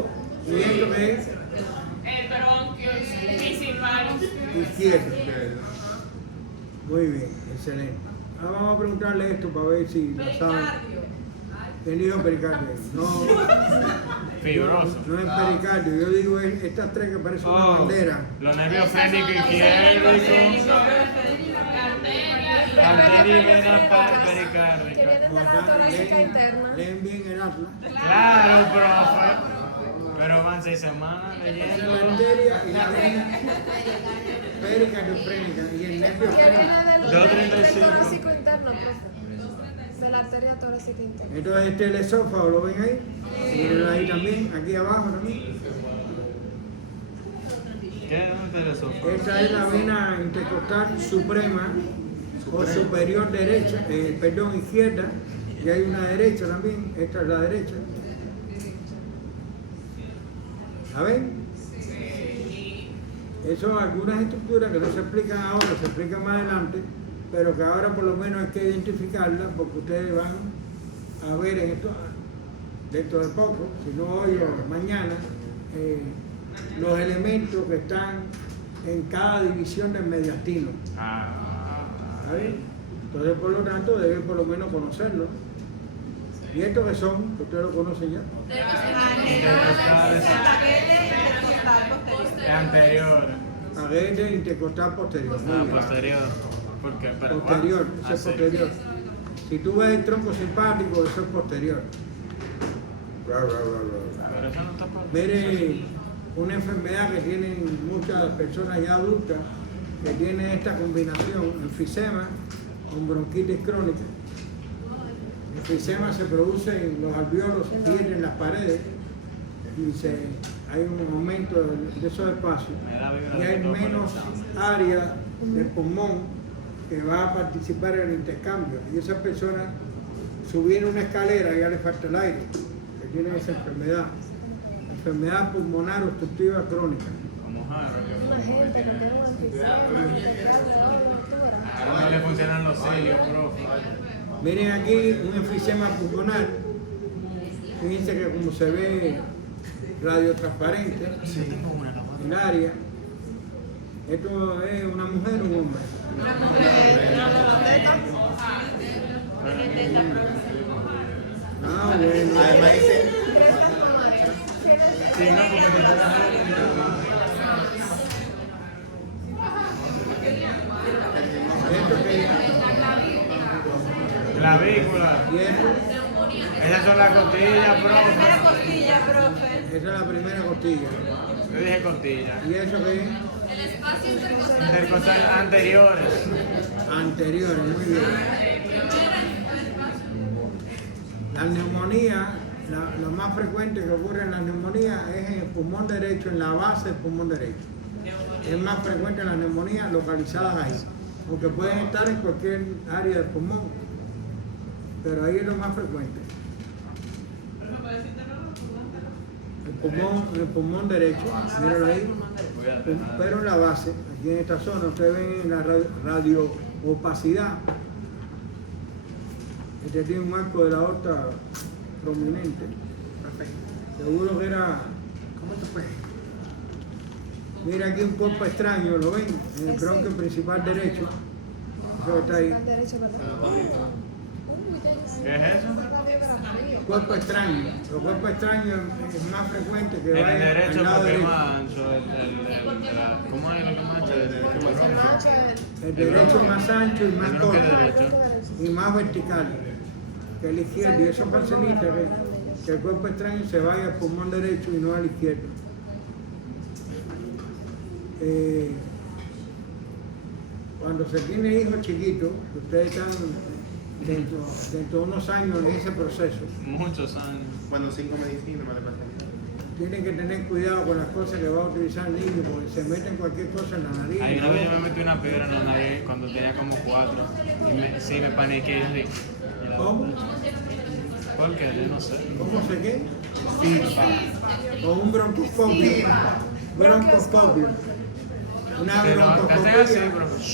¿Y esto qué es? El bronquio principal. lumbar izquierdo. Muy bien, excelente. Ahora vamos a preguntarle esto para ver si lo saben. Pericardio. Ay, ¿Quién dijo pericardio? No, Fibroso. no es pericardio. Yo digo estas tres que parecen una bandera. Los nervios Esas son fénicos las izquierdos. Arteria y vena pericárdica. Quería tener la torácica interna. Leen bien el atlas. Claro, profe. Pero van 6 semanas Esa es la leyendo. arteria y la vena pericardiosprénica y el nervio Que viene fénico. del 235. torácico interno, profe. De la arteria torácica interna. Entonces este es el esófago, ¿lo ven ahí? Miren ahí también, aquí abajo también. ¿Qué? ¿Dónde está el esófago? Esta es la vena intercostal suprema o superior derecha, perdón, izquierda, y hay una derecha también, esta es la derecha. ¿La ven? Eso son algunas estructuras que no se explican ahora, se explican más adelante, pero que ahora por lo menos hay que identificarlas porque ustedes van a ver en esto, dentro de poco, si no hoy o mañana, los elementos que están en cada división del mediastino. ¿Está bien? Entonces, por lo tanto, deben por lo menos conocerlo. ¿Y estos que son? Que ustedes lo conocen ya. Es anterior. Aguete intercostal posterior. Muy Ah, bien. posterior. ¿Por qué? Pero, Posterior, ah, ese es sí. posterior. Si tú ves el tronco simpático, eso es posterior. Pero eso no está por... Mire, una enfermedad que tienen muchas personas ya adultas, que tiene esta combinación, enfisema con bronquitis crónica. El enfisema se produce en los alvéolos, tienen las paredes y hay un aumento de esos espacios. Me da vibra Y de hay todo menos por área del pulmón que va a participar en el intercambio. Y esa persona subir una escalera ya le falta el aire, que tiene esa enfermedad pulmonar obstructiva crónica. Como jarro. Una gente que tiene una enfisema, Ahora no le funcionan los cilios, profe. Miren aquí un enfisema pulmonar. Fíjense que como se ve radiotransparente, el área. ¿Esto es una mujer o un hombre? Ah, bueno. Además dice, Sí, no, porque ¿Esto qué es? clavícula. ¿Y esto? Esas son las costillas, profe. costilla, profe. Esa es la primera costilla. Yo dije costillas. ¿Y eso qué es? El espacio intercostal. Intercostal anteriores. Anteriores, muy bien. La neumonía, lo más frecuente que ocurre en la neumonía es en el pulmón derecho, en la base del pulmón derecho. Es más frecuente en las neumonías localizadas ahí, aunque pueden estar en cualquier área del pulmón, pero ahí es lo más frecuente. El pulmón derecho, míralo ahí, pero en la base, aquí en esta zona, ustedes ven en la radioopacidad. Este tiene un arco de la aorta prominente. Seguro que era. ¿Cómo te fue? Mira aquí un cuerpo extraño, ¿lo ven? En el bronquio principal derecho. Eso está ahí. al derecho, ¿verdad? Uy, ¿Qué es eso? Cuerpo extraño. Los cuerpos extraños es más frecuente que En el vaya derecho al lado porque es derecho. más ancho. ¿Cómo es lo que más ancho? El derecho es más ancho y más El bronquio corto derecho. y más vertical que el izquierdo. Y eso facilita que el cuerpo extraño se vaya al pulmón derecho y no al izquierdo. Cuando se tiene hijos chiquitos, ustedes están dentro de unos años en ese proceso, Muchos años. bueno, 5 medicinas, me le pasa. tienen que tener cuidado con las cosas que va a utilizar el niño, porque se meten cualquier cosa en la nariz. Ahí una vez yo me metí una piedra en la nariz cuando tenía como 4. Y sí, me paniqué. Y dije, ¿Cómo? ¿por qué? Yo no sé. ¿Cómo se qué? Con un broncoscopio. Broncoscopio. Una Pero hacen así, broncoscopia profe. Ay,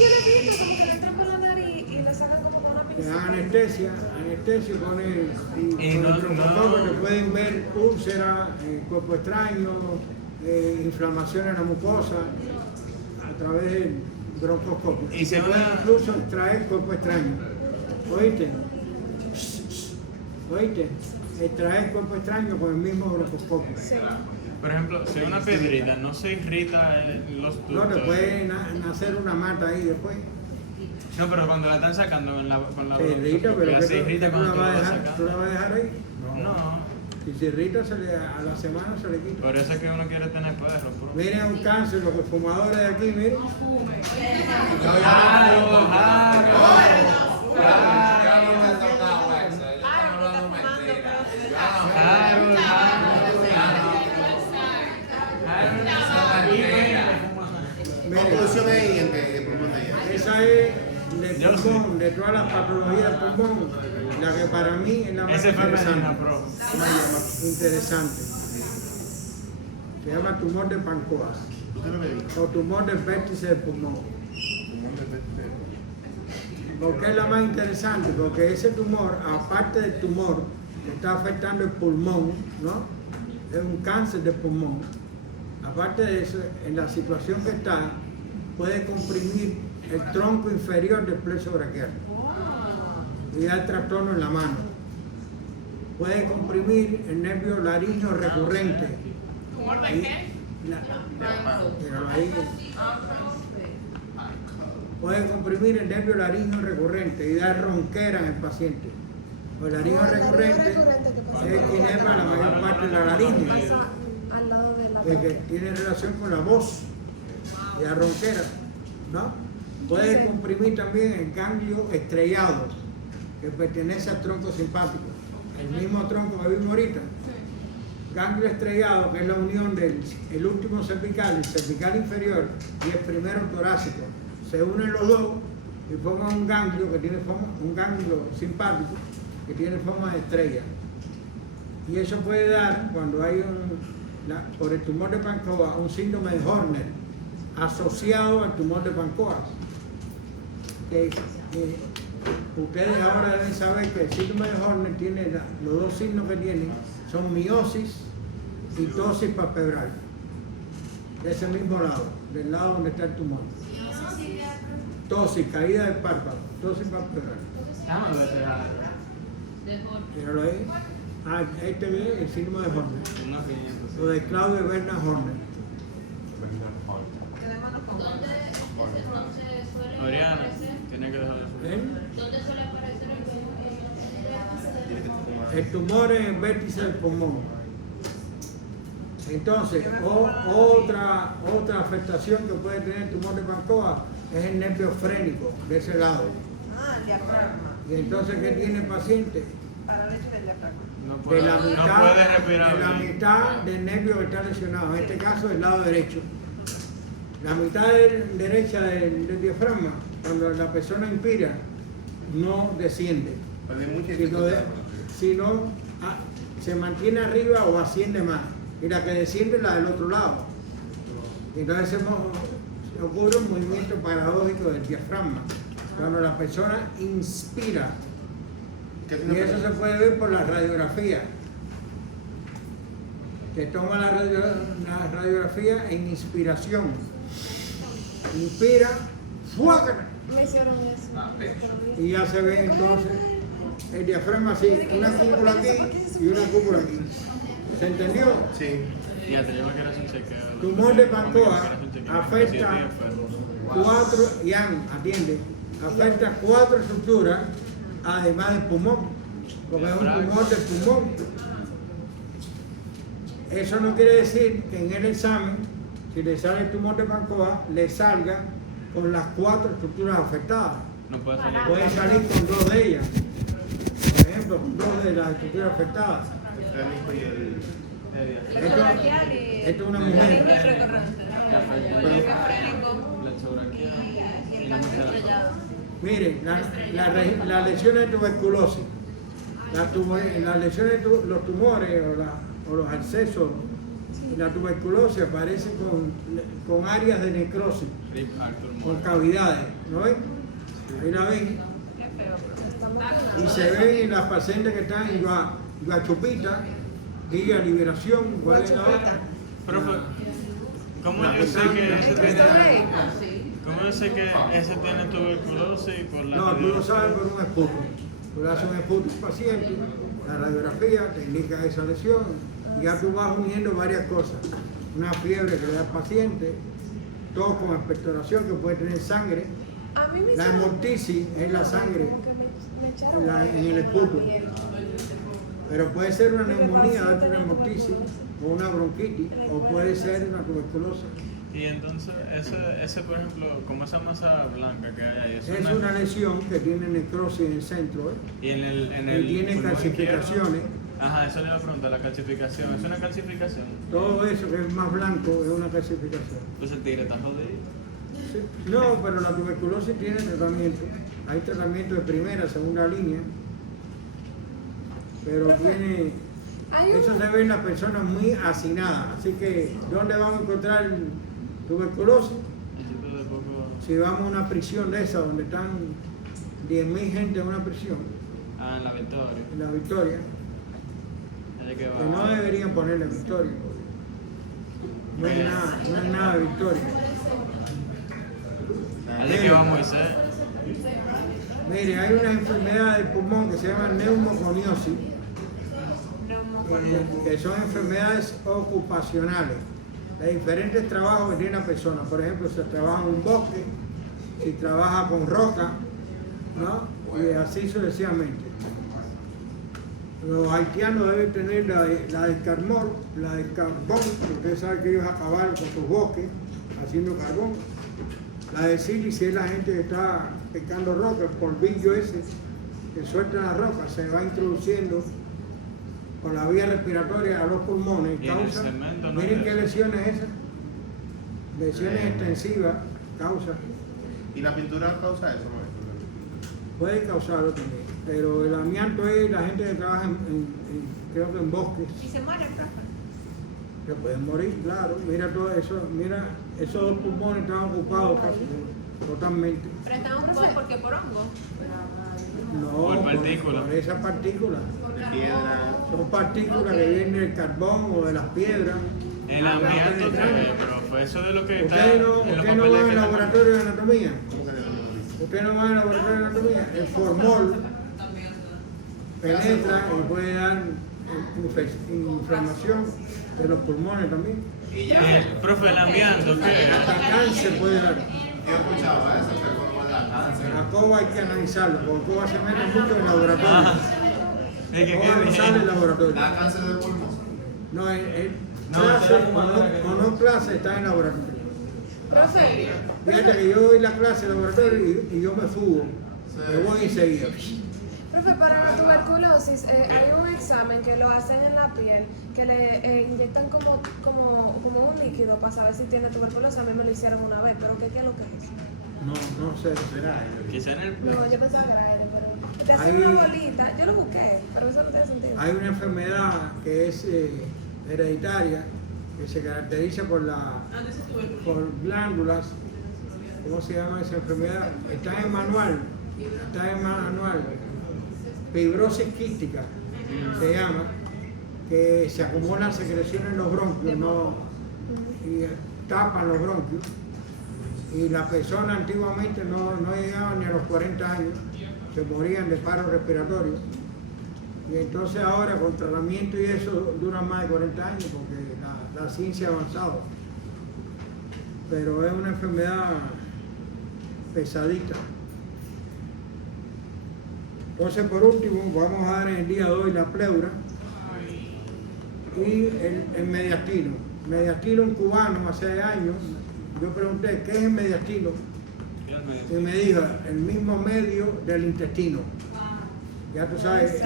yo le he visto como que le entran por la nariz y le sacan como con una que pinza. dan anestesia y ponen Y con no- el broncoscopio no- que pueden ver úlceras, cuerpo extraño, inflamación en la mucosa. través del broncoscopio. Y se puede puede- incluso extraer cuerpo extraño. ¿Oíste? ¿Oíste? Extraer cuerpo extraño con el mismo broncoscopio. Por ejemplo, si una piedrita no se irrita los No, te ductos. puede nacer una mata ahí después. No, pero cuando la están sacando con la Se irrita, pero ya que se irrita tú cuando la tú vas a la vas dejar, ¿tú sacando. la vas a dejar ahí? No, Si se irrita, a la semana se le quita. por eso es que uno quiere tener perros. Miren un cáncer, los fumadores de aquí, miren. Conclusión ahí en que el pulmón de ella. Esa es de pulmón, de todas las patologías del pulmón, la que para mí es la más Ese fue Medina, interesante. profe. Interesante. Se llama tumor de Pancoas ¿Usted lo ve? o tumor del vértice del pulmón. Pulmón de peste. ¿Por qué es la más interesante? Porque ese tumor, aparte del tumor que está afectando el pulmón, ¿no? Es un cáncer de pulmón. Aparte de eso, en la situación que está, puede comprimir el tronco inferior del plexo braquial y dar trastorno en la mano. Puede comprimir el nervio laríngeo recurrente. ¿Tumor de qué? Míralo ahí. Puede comprimir el nervio laríngeo recurrente y dar ronquera en el paciente. El laríngeo recurrente es quien para la mayor parte de la laringe, Pasa al lado de la que tiene relación con la voz y la ronquera, ¿no? Puede comprimir también el ganglio estrellado, que pertenece al tronco simpático, el mismo tronco que vimos ahorita. Ganglio estrellado, que es la unión del el último cervical, el cervical inferior y el primero torácico. Se unen los dos y forman un ganglio que tiene forma, un ganglio simpático que tiene forma de estrella. Y eso puede dar, cuando hay por el tumor de Pancoas, un síndrome de Horner asociado al tumor de Pancoas. Ustedes ahora deben saber que el síndrome de Horner tiene los dos signos que tiene son miosis y tosis palpebral. De ese mismo lado, del lado donde está el tumor. Tosis, caída del párpado, tosis palpebral. Míralo ahí. Ah, este es el síndrome de Horner. Lo de Claudio Bernard Horner. ¿Dónde entonces suele Adriana, aparecer? tiene que dejar de subir. ¿Eh? ¿Dónde suele aparecer El tumor en el vértice del pulmón. Entonces, otra afectación que puede tener el tumor de Pancoas es el nervio frénico de ese lado. Ah, el diafragma. Y entonces, ¿qué tiene el paciente? Parálisis del diafragma. No De puede, la no mitad, puede respirar. de la bien. mitad del nervio que está lesionado, en este caso el lado derecho. La mitad derecha del diafragma, cuando la persona inspira, no desciende, Perdí mucha sino se mantiene arriba o asciende más. Y la que desciende es la del otro lado. Entonces ocurre un movimiento paradójico del diafragma. Cuando la persona inspira, y eso se puede ver por la radiografía. Se toma la radiografía en inspiración. Inspira, ¡fuácata! Me hicieron eso. Y ya se ve entonces el diafragma así, una cúpula aquí y una cúpula aquí. ¿Se entendió? Sí. Fíjate, yo me quiero hacer un chequeo. Tumor de Pancoas Afecta afecta 4, atiende, afecta 4 estructuras, además del pulmón, porque es un tumor del pulmón. Eso no quiere decir que en el examen, si le sale el tumor de Pancoas, le salga con las 4 estructuras afectadas. No puede salir. Puede salir con 2 de ellas. Por ejemplo, con 2 de las estructuras afectadas. El frénico y el... Esto es una mujer. Miren, las lesiones de tuberculosis, las lesiones los tumores o los abscesos y la tuberculosis aparecen con áreas de necrosis, con cavidades, ¿no ven? Ahí la ven. Y se ven en las pacientes que están en Guachupita, Liga Liberación, ¿cuál es la otra? Profe, ¿Cómo La yo sé persona- que ese tiene, Sí. cómo yo sé que ese tiene tuberculosis por la No, tú lo radiografía? sabes por un esputo. Tú le haces un esputo al paciente, la radiografía te indica esa lesión y ya tú vas uniendo varias cosas. Una fiebre que le da al paciente, todo con expectoración que puede tener sangre. A mí me La hicieron- hemoptisis es la sangre como que me echaron en el esputo. piel. Pero puede ser una neumonía dentro de una hemoptisis o una bronquitis o puede ser una tuberculosis. Y entonces, ese por ejemplo, como esa masa blanca que hay ahí, Es una lesión que tiene necrosis en el centro, ¿eh? y en Y el tiene pulmón calcificaciones. izquierdo. Ajá, eso le iba a preguntar, la calcificación, ¿es una calcificación? Todo eso que es más blanco es una calcificación. Pues el tigre está jodido. Sí. No, pero la tuberculosis tiene tratamiento. Hay tratamiento de primera, segunda línea. Pero tiene... Hay un- Eso se ve en las personas muy hacinadas. Así que, ¿dónde vamos a encontrar tuberculosis? Y si tú de poco... Si vamos a una prisión de esa, donde están 10.000 gente en una prisión, Ah, en la Victoria. en la Victoria, Allá que que va. no deberían ponerle Victoria. No es nada de Victoria. Allá que va Moisés. Mire, hay una enfermedad del pulmón que se llama neumoconiosis, que son enfermedades ocupacionales, de diferentes trabajos que tiene la persona. Por ejemplo, si trabaja en un bosque, si trabaja con roca, ¿no? Y así sucesivamente. Los haitianos deben tener la del carbón, porque ustedes saben que ellos acabaron con sus bosques haciendo carbón. La de sílice es la gente que está picando roca, el polvillo ese que suelta la roca, se va introduciendo por la vía respiratoria a los pulmones. Y en el Causa, cemento, ¿no? miren qué lesiones esas, lesiones extensivas, causa, ¿Y la pintura causa eso, maestro? puede causarlo también. Pero el amianto es la gente que trabaja creo que en bosques, Y se muere, profe. que pueden morir, claro. Mira todo eso, mira, esos dos pulmones están ocupados casi totalmente. Pero están ocupados porque por hongo. No, Por partículas. por esas partículas. De piedra. Son partículas que vienen del carbón o de las piedras. El amianto también, pero fue eso de lo que está ¿Usted no, en los usted no va papeles al que laboratorio de anatomía? ¿Cómo se le llama? ¿Usted no va al laboratorio de anatomía? El formol penetra y puede dar inflamación de los pulmones también. Y ya. Profe, el amianto, ¿qué? Hasta cáncer puede dar. Yo escuchaba eso, que como la cáncer. La COBA hay que analizarlo, porque COBA se mete mucho en el laboratorio. Ah, es que COBA no sale en el laboratorio. Da cáncer de pulmón. No, No, clase esa es la fumadora que o no clase está en el laboratorio. Profe, Fíjate que yo doy la clase de laboratorio y yo me fugo. Me voy enseguida. profe, para la tuberculosis hay un examen que lo hacen en la piel, que le inyectan como un líquido para saber si tiene tuberculosis. A mí me lo hicieron una vez, pero ¿qué es lo que es? No sé. quizá en el... No, yo pensaba que era aire, pero te hacen Ahí- una bolita. Yo lo busqué, pero eso no tiene sentido. Hay una enfermedad que es hereditaria, que se caracteriza por glándulas. ¿Cómo se llama esa enfermedad? Está en manual. Fibrosis quística se llama, que se acumulan secreciones en los bronquios, y tapan los bronquios. Y las personas antiguamente no llegaban ni a los 40 años, se morían de paro respiratorio. Y entonces ahora con tratamiento y eso duran más de 40 años porque la ciencia ha avanzado. Pero es una enfermedad pesadita. Entonces, por último, vamos a dar en el día de hoy la pleura y el mediastino. Mediastino, un cubano hace años, yo pregunté, ¿qué es el mediastino? Y me dijo, el mismo medio del intestino. Ya tú sabes,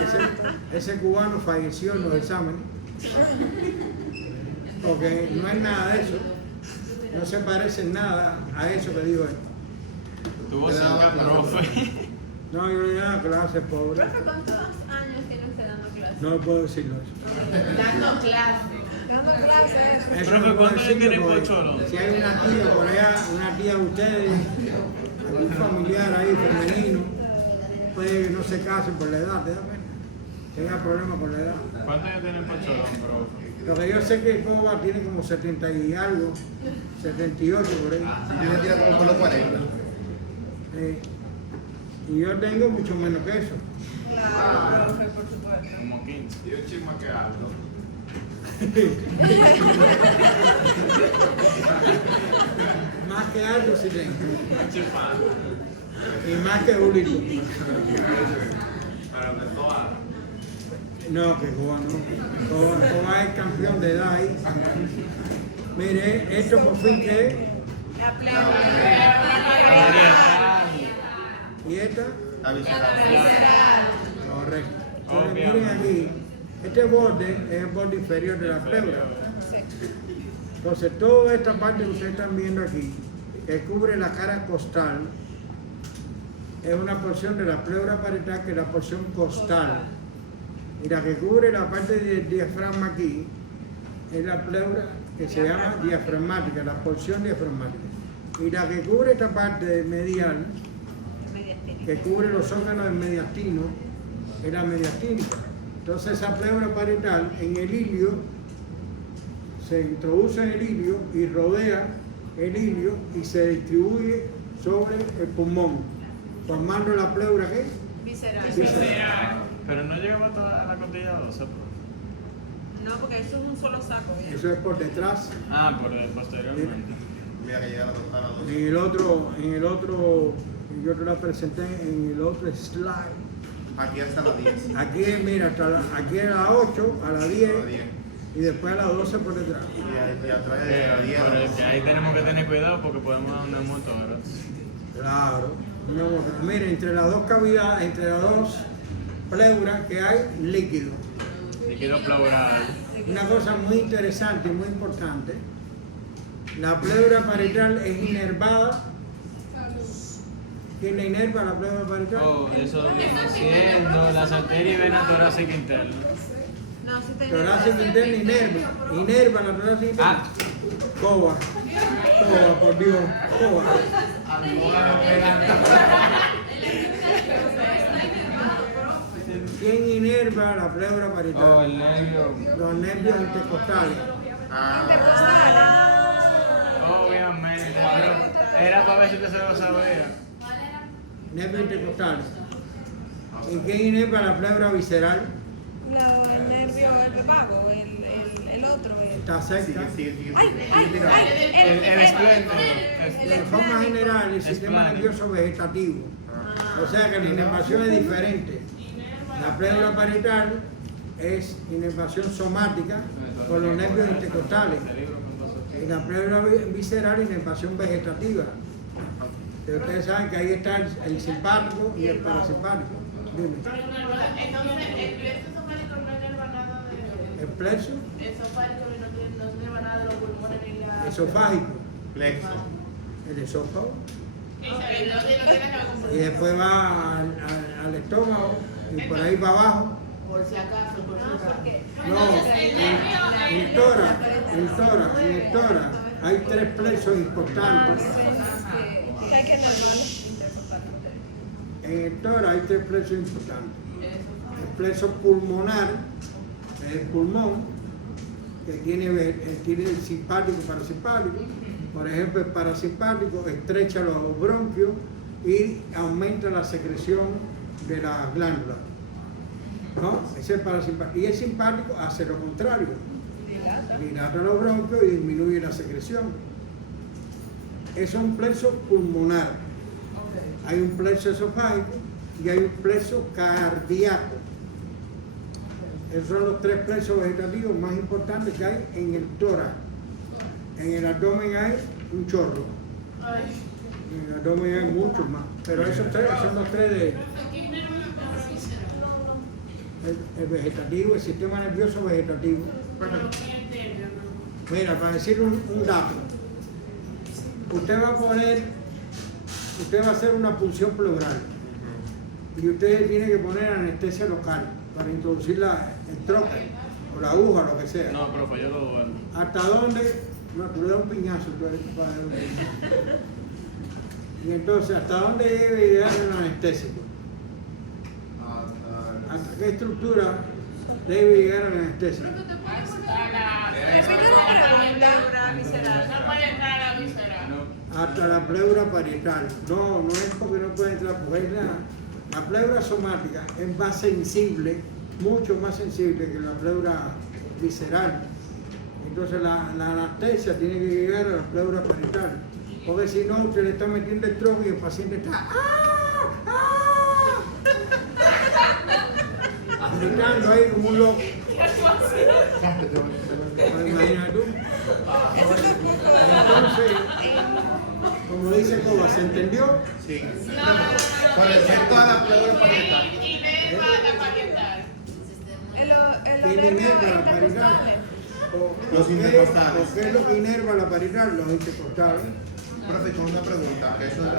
ese cubano falleció en los exámenes, porque no es nada de eso, no se parece en nada a eso que dijo él. Tuvo cerca, profe. No, yo le daba clase, pobre. Profe, ¿cuántos años tiene usted dando clases? No puedo decirlo eso. Dando clase. Dando clases. Eso Profe, no puedo ¿cuántos años decirlo tiene porque Pocholo? si hay una tía por allá, una tía de ustedes, algún familiar ahí femenino, puede que no se casen por la edad, ¿te das cuenta? tenga problemas con la edad. ¿Cuántos años tiene el Pacholón, profe? Lo que yo sé que Coba tiene como 70 y algo, 78 por ahí. Y yo le tira como por los 40. Y yo tengo mucho menos que eso. Claro, profe, por supuesto. Como 15. Yo chisma que alto. Más que algo sí tengo. Chisma. Y más que Julito. Pero de todas. No, que Coba no. Coba es campeón de edad ahí. Mire, esto por fin que es. La pleura. ¿Y esta? La visceral. Correcto. Entonces, miren aquí, este borde es el borde inferior de la pleura. Entonces, toda esta parte que ustedes están viendo aquí, que cubre la cara costal, es una porción de la pleura parietal que es la porción costal. Y la que cubre la parte del diafragma aquí es la pleura que se llama diafragmática, la porción diafragmática. Y la que cubre esta parte medial, que cubre los órganos del mediastino, es la mediastínica. Entonces esa pleura parietal en el ilio se introduce en el ilio y rodea el ilio y se distribuye sobre el pulmón, formando la pleura ¿qué? Visceral. Visceral. Pero no llegamos a toda la costilla 12, profe. No, porque eso es un solo saco. Eso es por detrás. Ah, posteriormente. Mira que llega a la dos. En el otro, yo te la presenté en el otro slide. Aquí hasta las 10. Aquí, mira, aquí a las 8, a las 10 A las 10. y después a las 12 por detrás. Y atrás de la 10. Pero que ahí tenemos que tener cuidado porque podemos dar una motora. Claro. No, mira, entre las dos cavidades, entre las dos pleuras que hay, líquido. Líquido pleural. Una cosa muy interesante y muy importante, la pleura parietal es inervada. ¿Quién la inerva la pleura parietal? Oh, eso viene siendo las arterias y venas torácicas internas. No, si te Torácica interna inerva la torácica interna. Ah. Coba, por Dios, Coba. ¿Quién inerva la pleura Oh, parietal? el nervio. Los nervios intercostales. Obviamente, pero era para ver si usted se lo sabía. Nervios intercostales. ¿Y quién inerva la pleura visceral? El nervio, el vago, el otro. Está cerca. Sigue. El espléndido. De forma general, el sistema nervioso vegetativo. O sea que la inervación es diferente. La pleura parietal es inervación somática por los nervios intercostales. Y la pleura visceral, inervación vegetativa. Que ustedes saben que ahí está el simpático y el parasimpático. Dime. Entonces, el plexo esofágico no enerva nada de... El plexo Esofágico no enerva nada de los pulmones ni la... esofágico, Plexo. el esófago. No tiene que ver con... Y después va al estómago y por ahí para abajo. Por si acaso, por si acaso. No, en el tórax hay tres plexos importantes. Que hay que enervarlo. En el tórax hay tres plexos importantes. El plexo pulmonar, es el pulmón, que tiene el simpático y parasimpático. Por ejemplo, el parasimpático estrecha los bronquios y aumenta la secreción de las glándulas. ¿No? Ese es el parasimpático. Y el simpático hace lo contrario. Dilata los bronquios y disminuye la secreción. Eso es un plexo pulmonar. Hay un plexo esofágico y hay un plexo cardíaco. Esos son los tres plexos vegetativos más importantes que hay en el tórax. En el abdomen hay un chorro. En el abdomen hay muchos más. Pero esos tres son los tres de... El vegetativo, el sistema nervioso vegetativo. Mira, para decir un dato. Usted va a hacer una punción pleural y usted tiene que poner anestesia local para introducir el troque o la aguja, lo que sea. No, profe, yo lo duermo. ¿Hasta dónde? No, tú le das un piñazo, tú eres padre de un piñazo. Y entonces, ¿hasta dónde debe llegar el anestésico? ¿Hasta qué estructura debe llegar a la anestesia? Hasta la pleura visceral. No puede entrar a la visceral. Hasta la pleura parietal. No, no es porque no puede entrar, porque es la pleura somática es más sensible, mucho más sensible que la pleura visceral. Entonces la anestesia tiene que llegar a la pleura parietal, porque si no usted le está metiendo el tronco y el paciente está gritando ahí como un loco. Imagínate tú. Entonces, como dice Coba, ¿se entendió? Sí. Con respecto a la pleura parietal. Inerva la parietal. ¿Quién inerva la parietal? Los intercostales. ¿Qué es lo que inerva la parietal? Los intercostales. Profe, con una pregunta. Eso es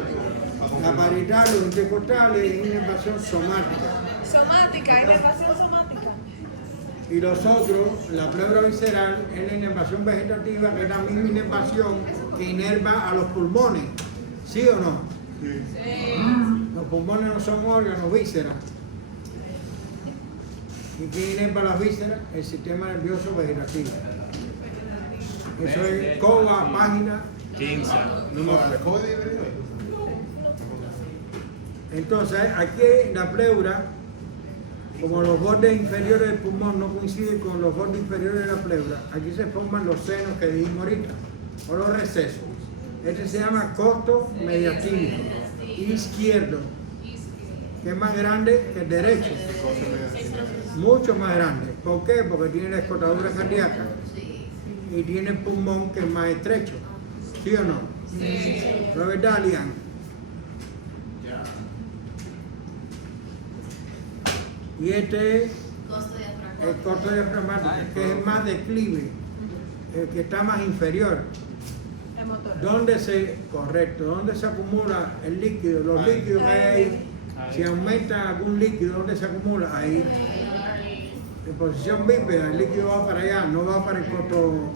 La parietal, los intercostales es inervación somática. Somática, inervación somática. Y los otros, la pleura visceral, es la inervación vegetativa, que es la misma inervación que inerva a los pulmones. ¿Sí o no? Sí. Los pulmones no son órganos, vísceras. ¿Y qué inerva las vísceras? El sistema nervioso vegetativo. Eso es Coba, página 15. número 3. Entonces, aquí la pleura, como los bordes inferiores del pulmón no coinciden con los bordes inferiores de la pleura, aquí se forman los senos que dijimos ahorita, o los recesos. Este se llama costo mediastínico izquierdo, que es más grande que el derecho, mucho más grande. ¿Por qué? Porque tiene la escotadura cardíaca y tiene el pulmón que es más estrecho. ¿Sí o no? Sí. ¿No es verdad, Lian? Y este es el costo diafragmático, que es más declive, el que está más inferior. ¿Dónde se acumula el líquido? Los líquidos que hay ahí, si aumenta algún líquido, ¿dónde se acumula? Ahí. En posición bípeda, el líquido va para allá, no va para el costo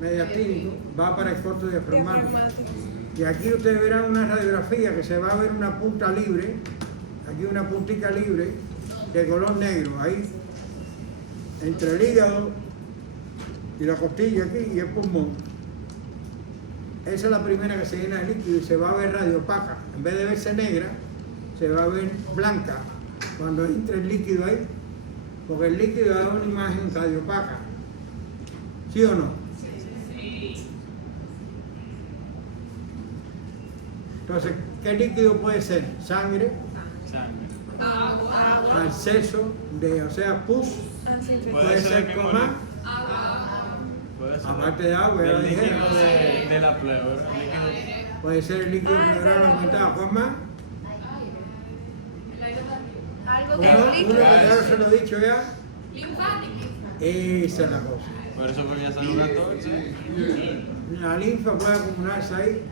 mediastínico, va para el costo diafragmático. Y aquí ustedes verán una radiografía que se va a ver una punta libre, aquí una puntica libre de color negro, ahí, entre el hígado y la costilla aquí y el pulmón. Esa es la primera que se llena de líquido y se va a ver radiopaca. En vez de verse negra, se va a ver blanca cuando entre el líquido ahí, porque el líquido da una imagen radiopaca. ¿Sí o no? Sí. Entonces, ¿qué líquido puede ser? Sangre, Agua. acceso de, o sea, pus, puede ser coma, Puede ser. aparte de agua, ya lo El líquido dijeron. de la pleura. Puede ser el líquido pleural aumentado, ¿cómo? Algo Uno que que líquido. ya se lo he dicho ya, Linfático. esa es la cosa. Por eso podría ser una torcha. La linfa puede acumularse ahí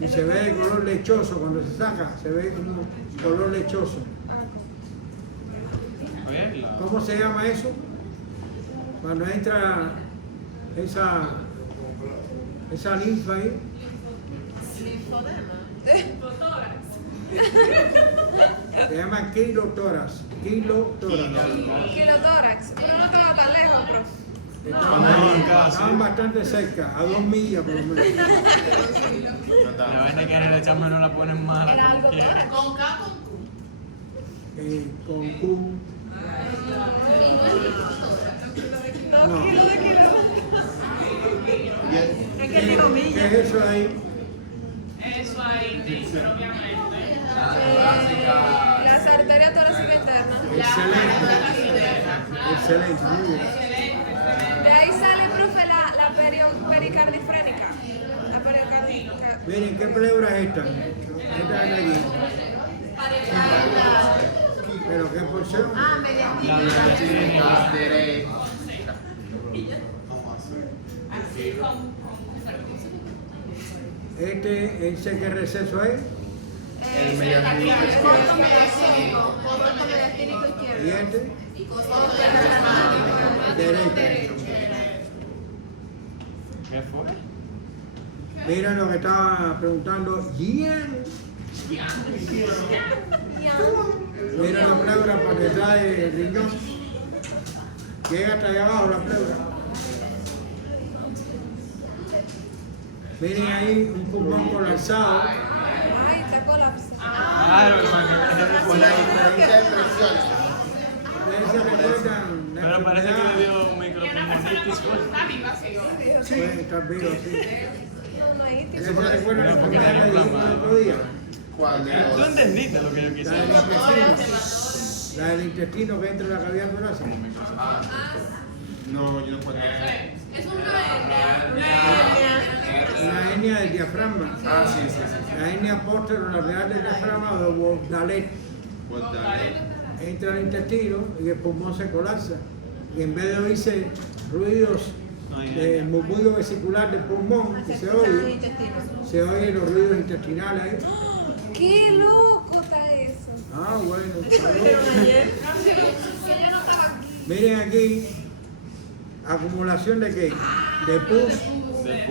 y se ve de color lechoso cuando se saca, se ve como color lechoso. Oye, ¿Cómo se llama eso? Cuando entra esa linfa ahí, Fotógrafo. se llama kilotórax. Kilotórax. Pero no estaba tan lejos, profe. Estaban bastante cerca, a 2 millas por lo menos. la vaina que en el examen no la ponen mala Era como algo quiera. tórax. Con K, con Q. Con Q. No. Es que digo ¿Qué millas. es eso ahí? Eso ahí dice, obviamente. Las arterias torácicas internas. Excelente, muy bien. De ahí sale, profe, la pericardifrénica. La pericardística. Miren, ¿qué pleura es esta? Esta de aquí. ¿Pero qué porción? Ah, mediastínica. ¿Ese qué receso es? El mediastínico Costo mediastínico. Costo mediastínico ¿Y izquierdo. este? Y costo diafragmático. Derecho. ¿Qué fue? Mira lo que estaba preguntando Ian. Mira la pleura para detrás del riñón. Llega hasta allá abajo la pleura. Miren ahí un pulmón colapsado. Ay, está colapsado. Claro, hermano. Con la diferencia de presiones. Ustedes se recuerdan la Pero parece que enfermedad. le dio un Y una persona micropulmonitis. como está viva, sí. Sí, está vivo, sí. No, no hay ¿Ustedes se recuerdan la enfermedad que le dijimos el otro día? ¿Cuál de ¿Tú los? entendiste lo que yo quise La del decir? intestino. La del intestino que entra en la cavidad torácica. No, yo no puedo. Es una La hernia del diafragma. Ah, sí, sí, sí. La hernia posterolateral del diafragma de Bordalet. Pues dale. Entra al intestino y el pulmón se colapsa. Y en vez de oírse ruidos de murmullo vesicular del pulmón que se oye, se oyen los ruidos intestinales ahí. ¡Qué loco está eso! Ah, bueno. Miren aquí, acumulación de qué? De pus,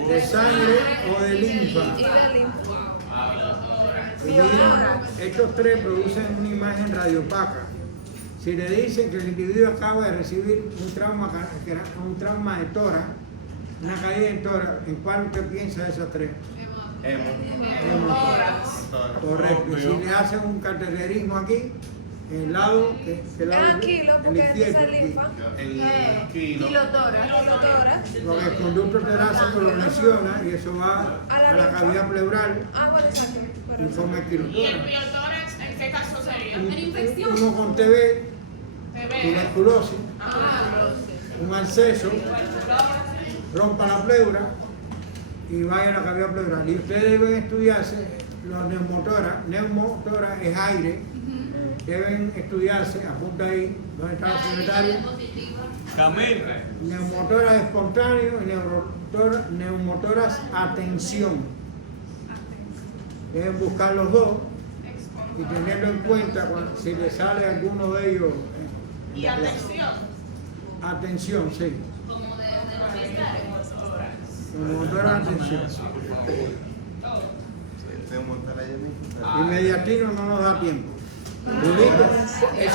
de sangre o de linfa. Y la linfa. Y miren, estos tres producen una imagen radiopaca. Si le dicen que el individuo acaba de recibir un trauma de tórax, una caída en tórax, ¿en cuál usted piensa de esas tres? Correcto. Y si le hacen un cateterismo aquí, en el lado que lado Kilo, el porque es esa izquierdo, linfa. El kilo. Kilotora. porque el conducto torácico lo lesiona y eso va A la a la linfa. cavidad pleural Ah, bueno, exacto. y forma el ¿Y el quilotórax. biotórax en qué caso sería? Uno con TB, Bebé. tuberculosis, un absceso, rompa la pleura y vaya a la cavidad pleural. Y ustedes deben estudiarse los neumotórax es aire, deben estudiarse, apunta ahí, ¿dónde está el secretario? Camil. Neumotórax espontáneo y neumotórax atención. Deben buscar los dos y tenerlo en cuenta si le sale alguno de ellos. Y atención. Atención, sí. como de los militares. Neumotórax atención. Tengo que montar ahí en mi- Inmediatino no nos da tiempo. Julito, eso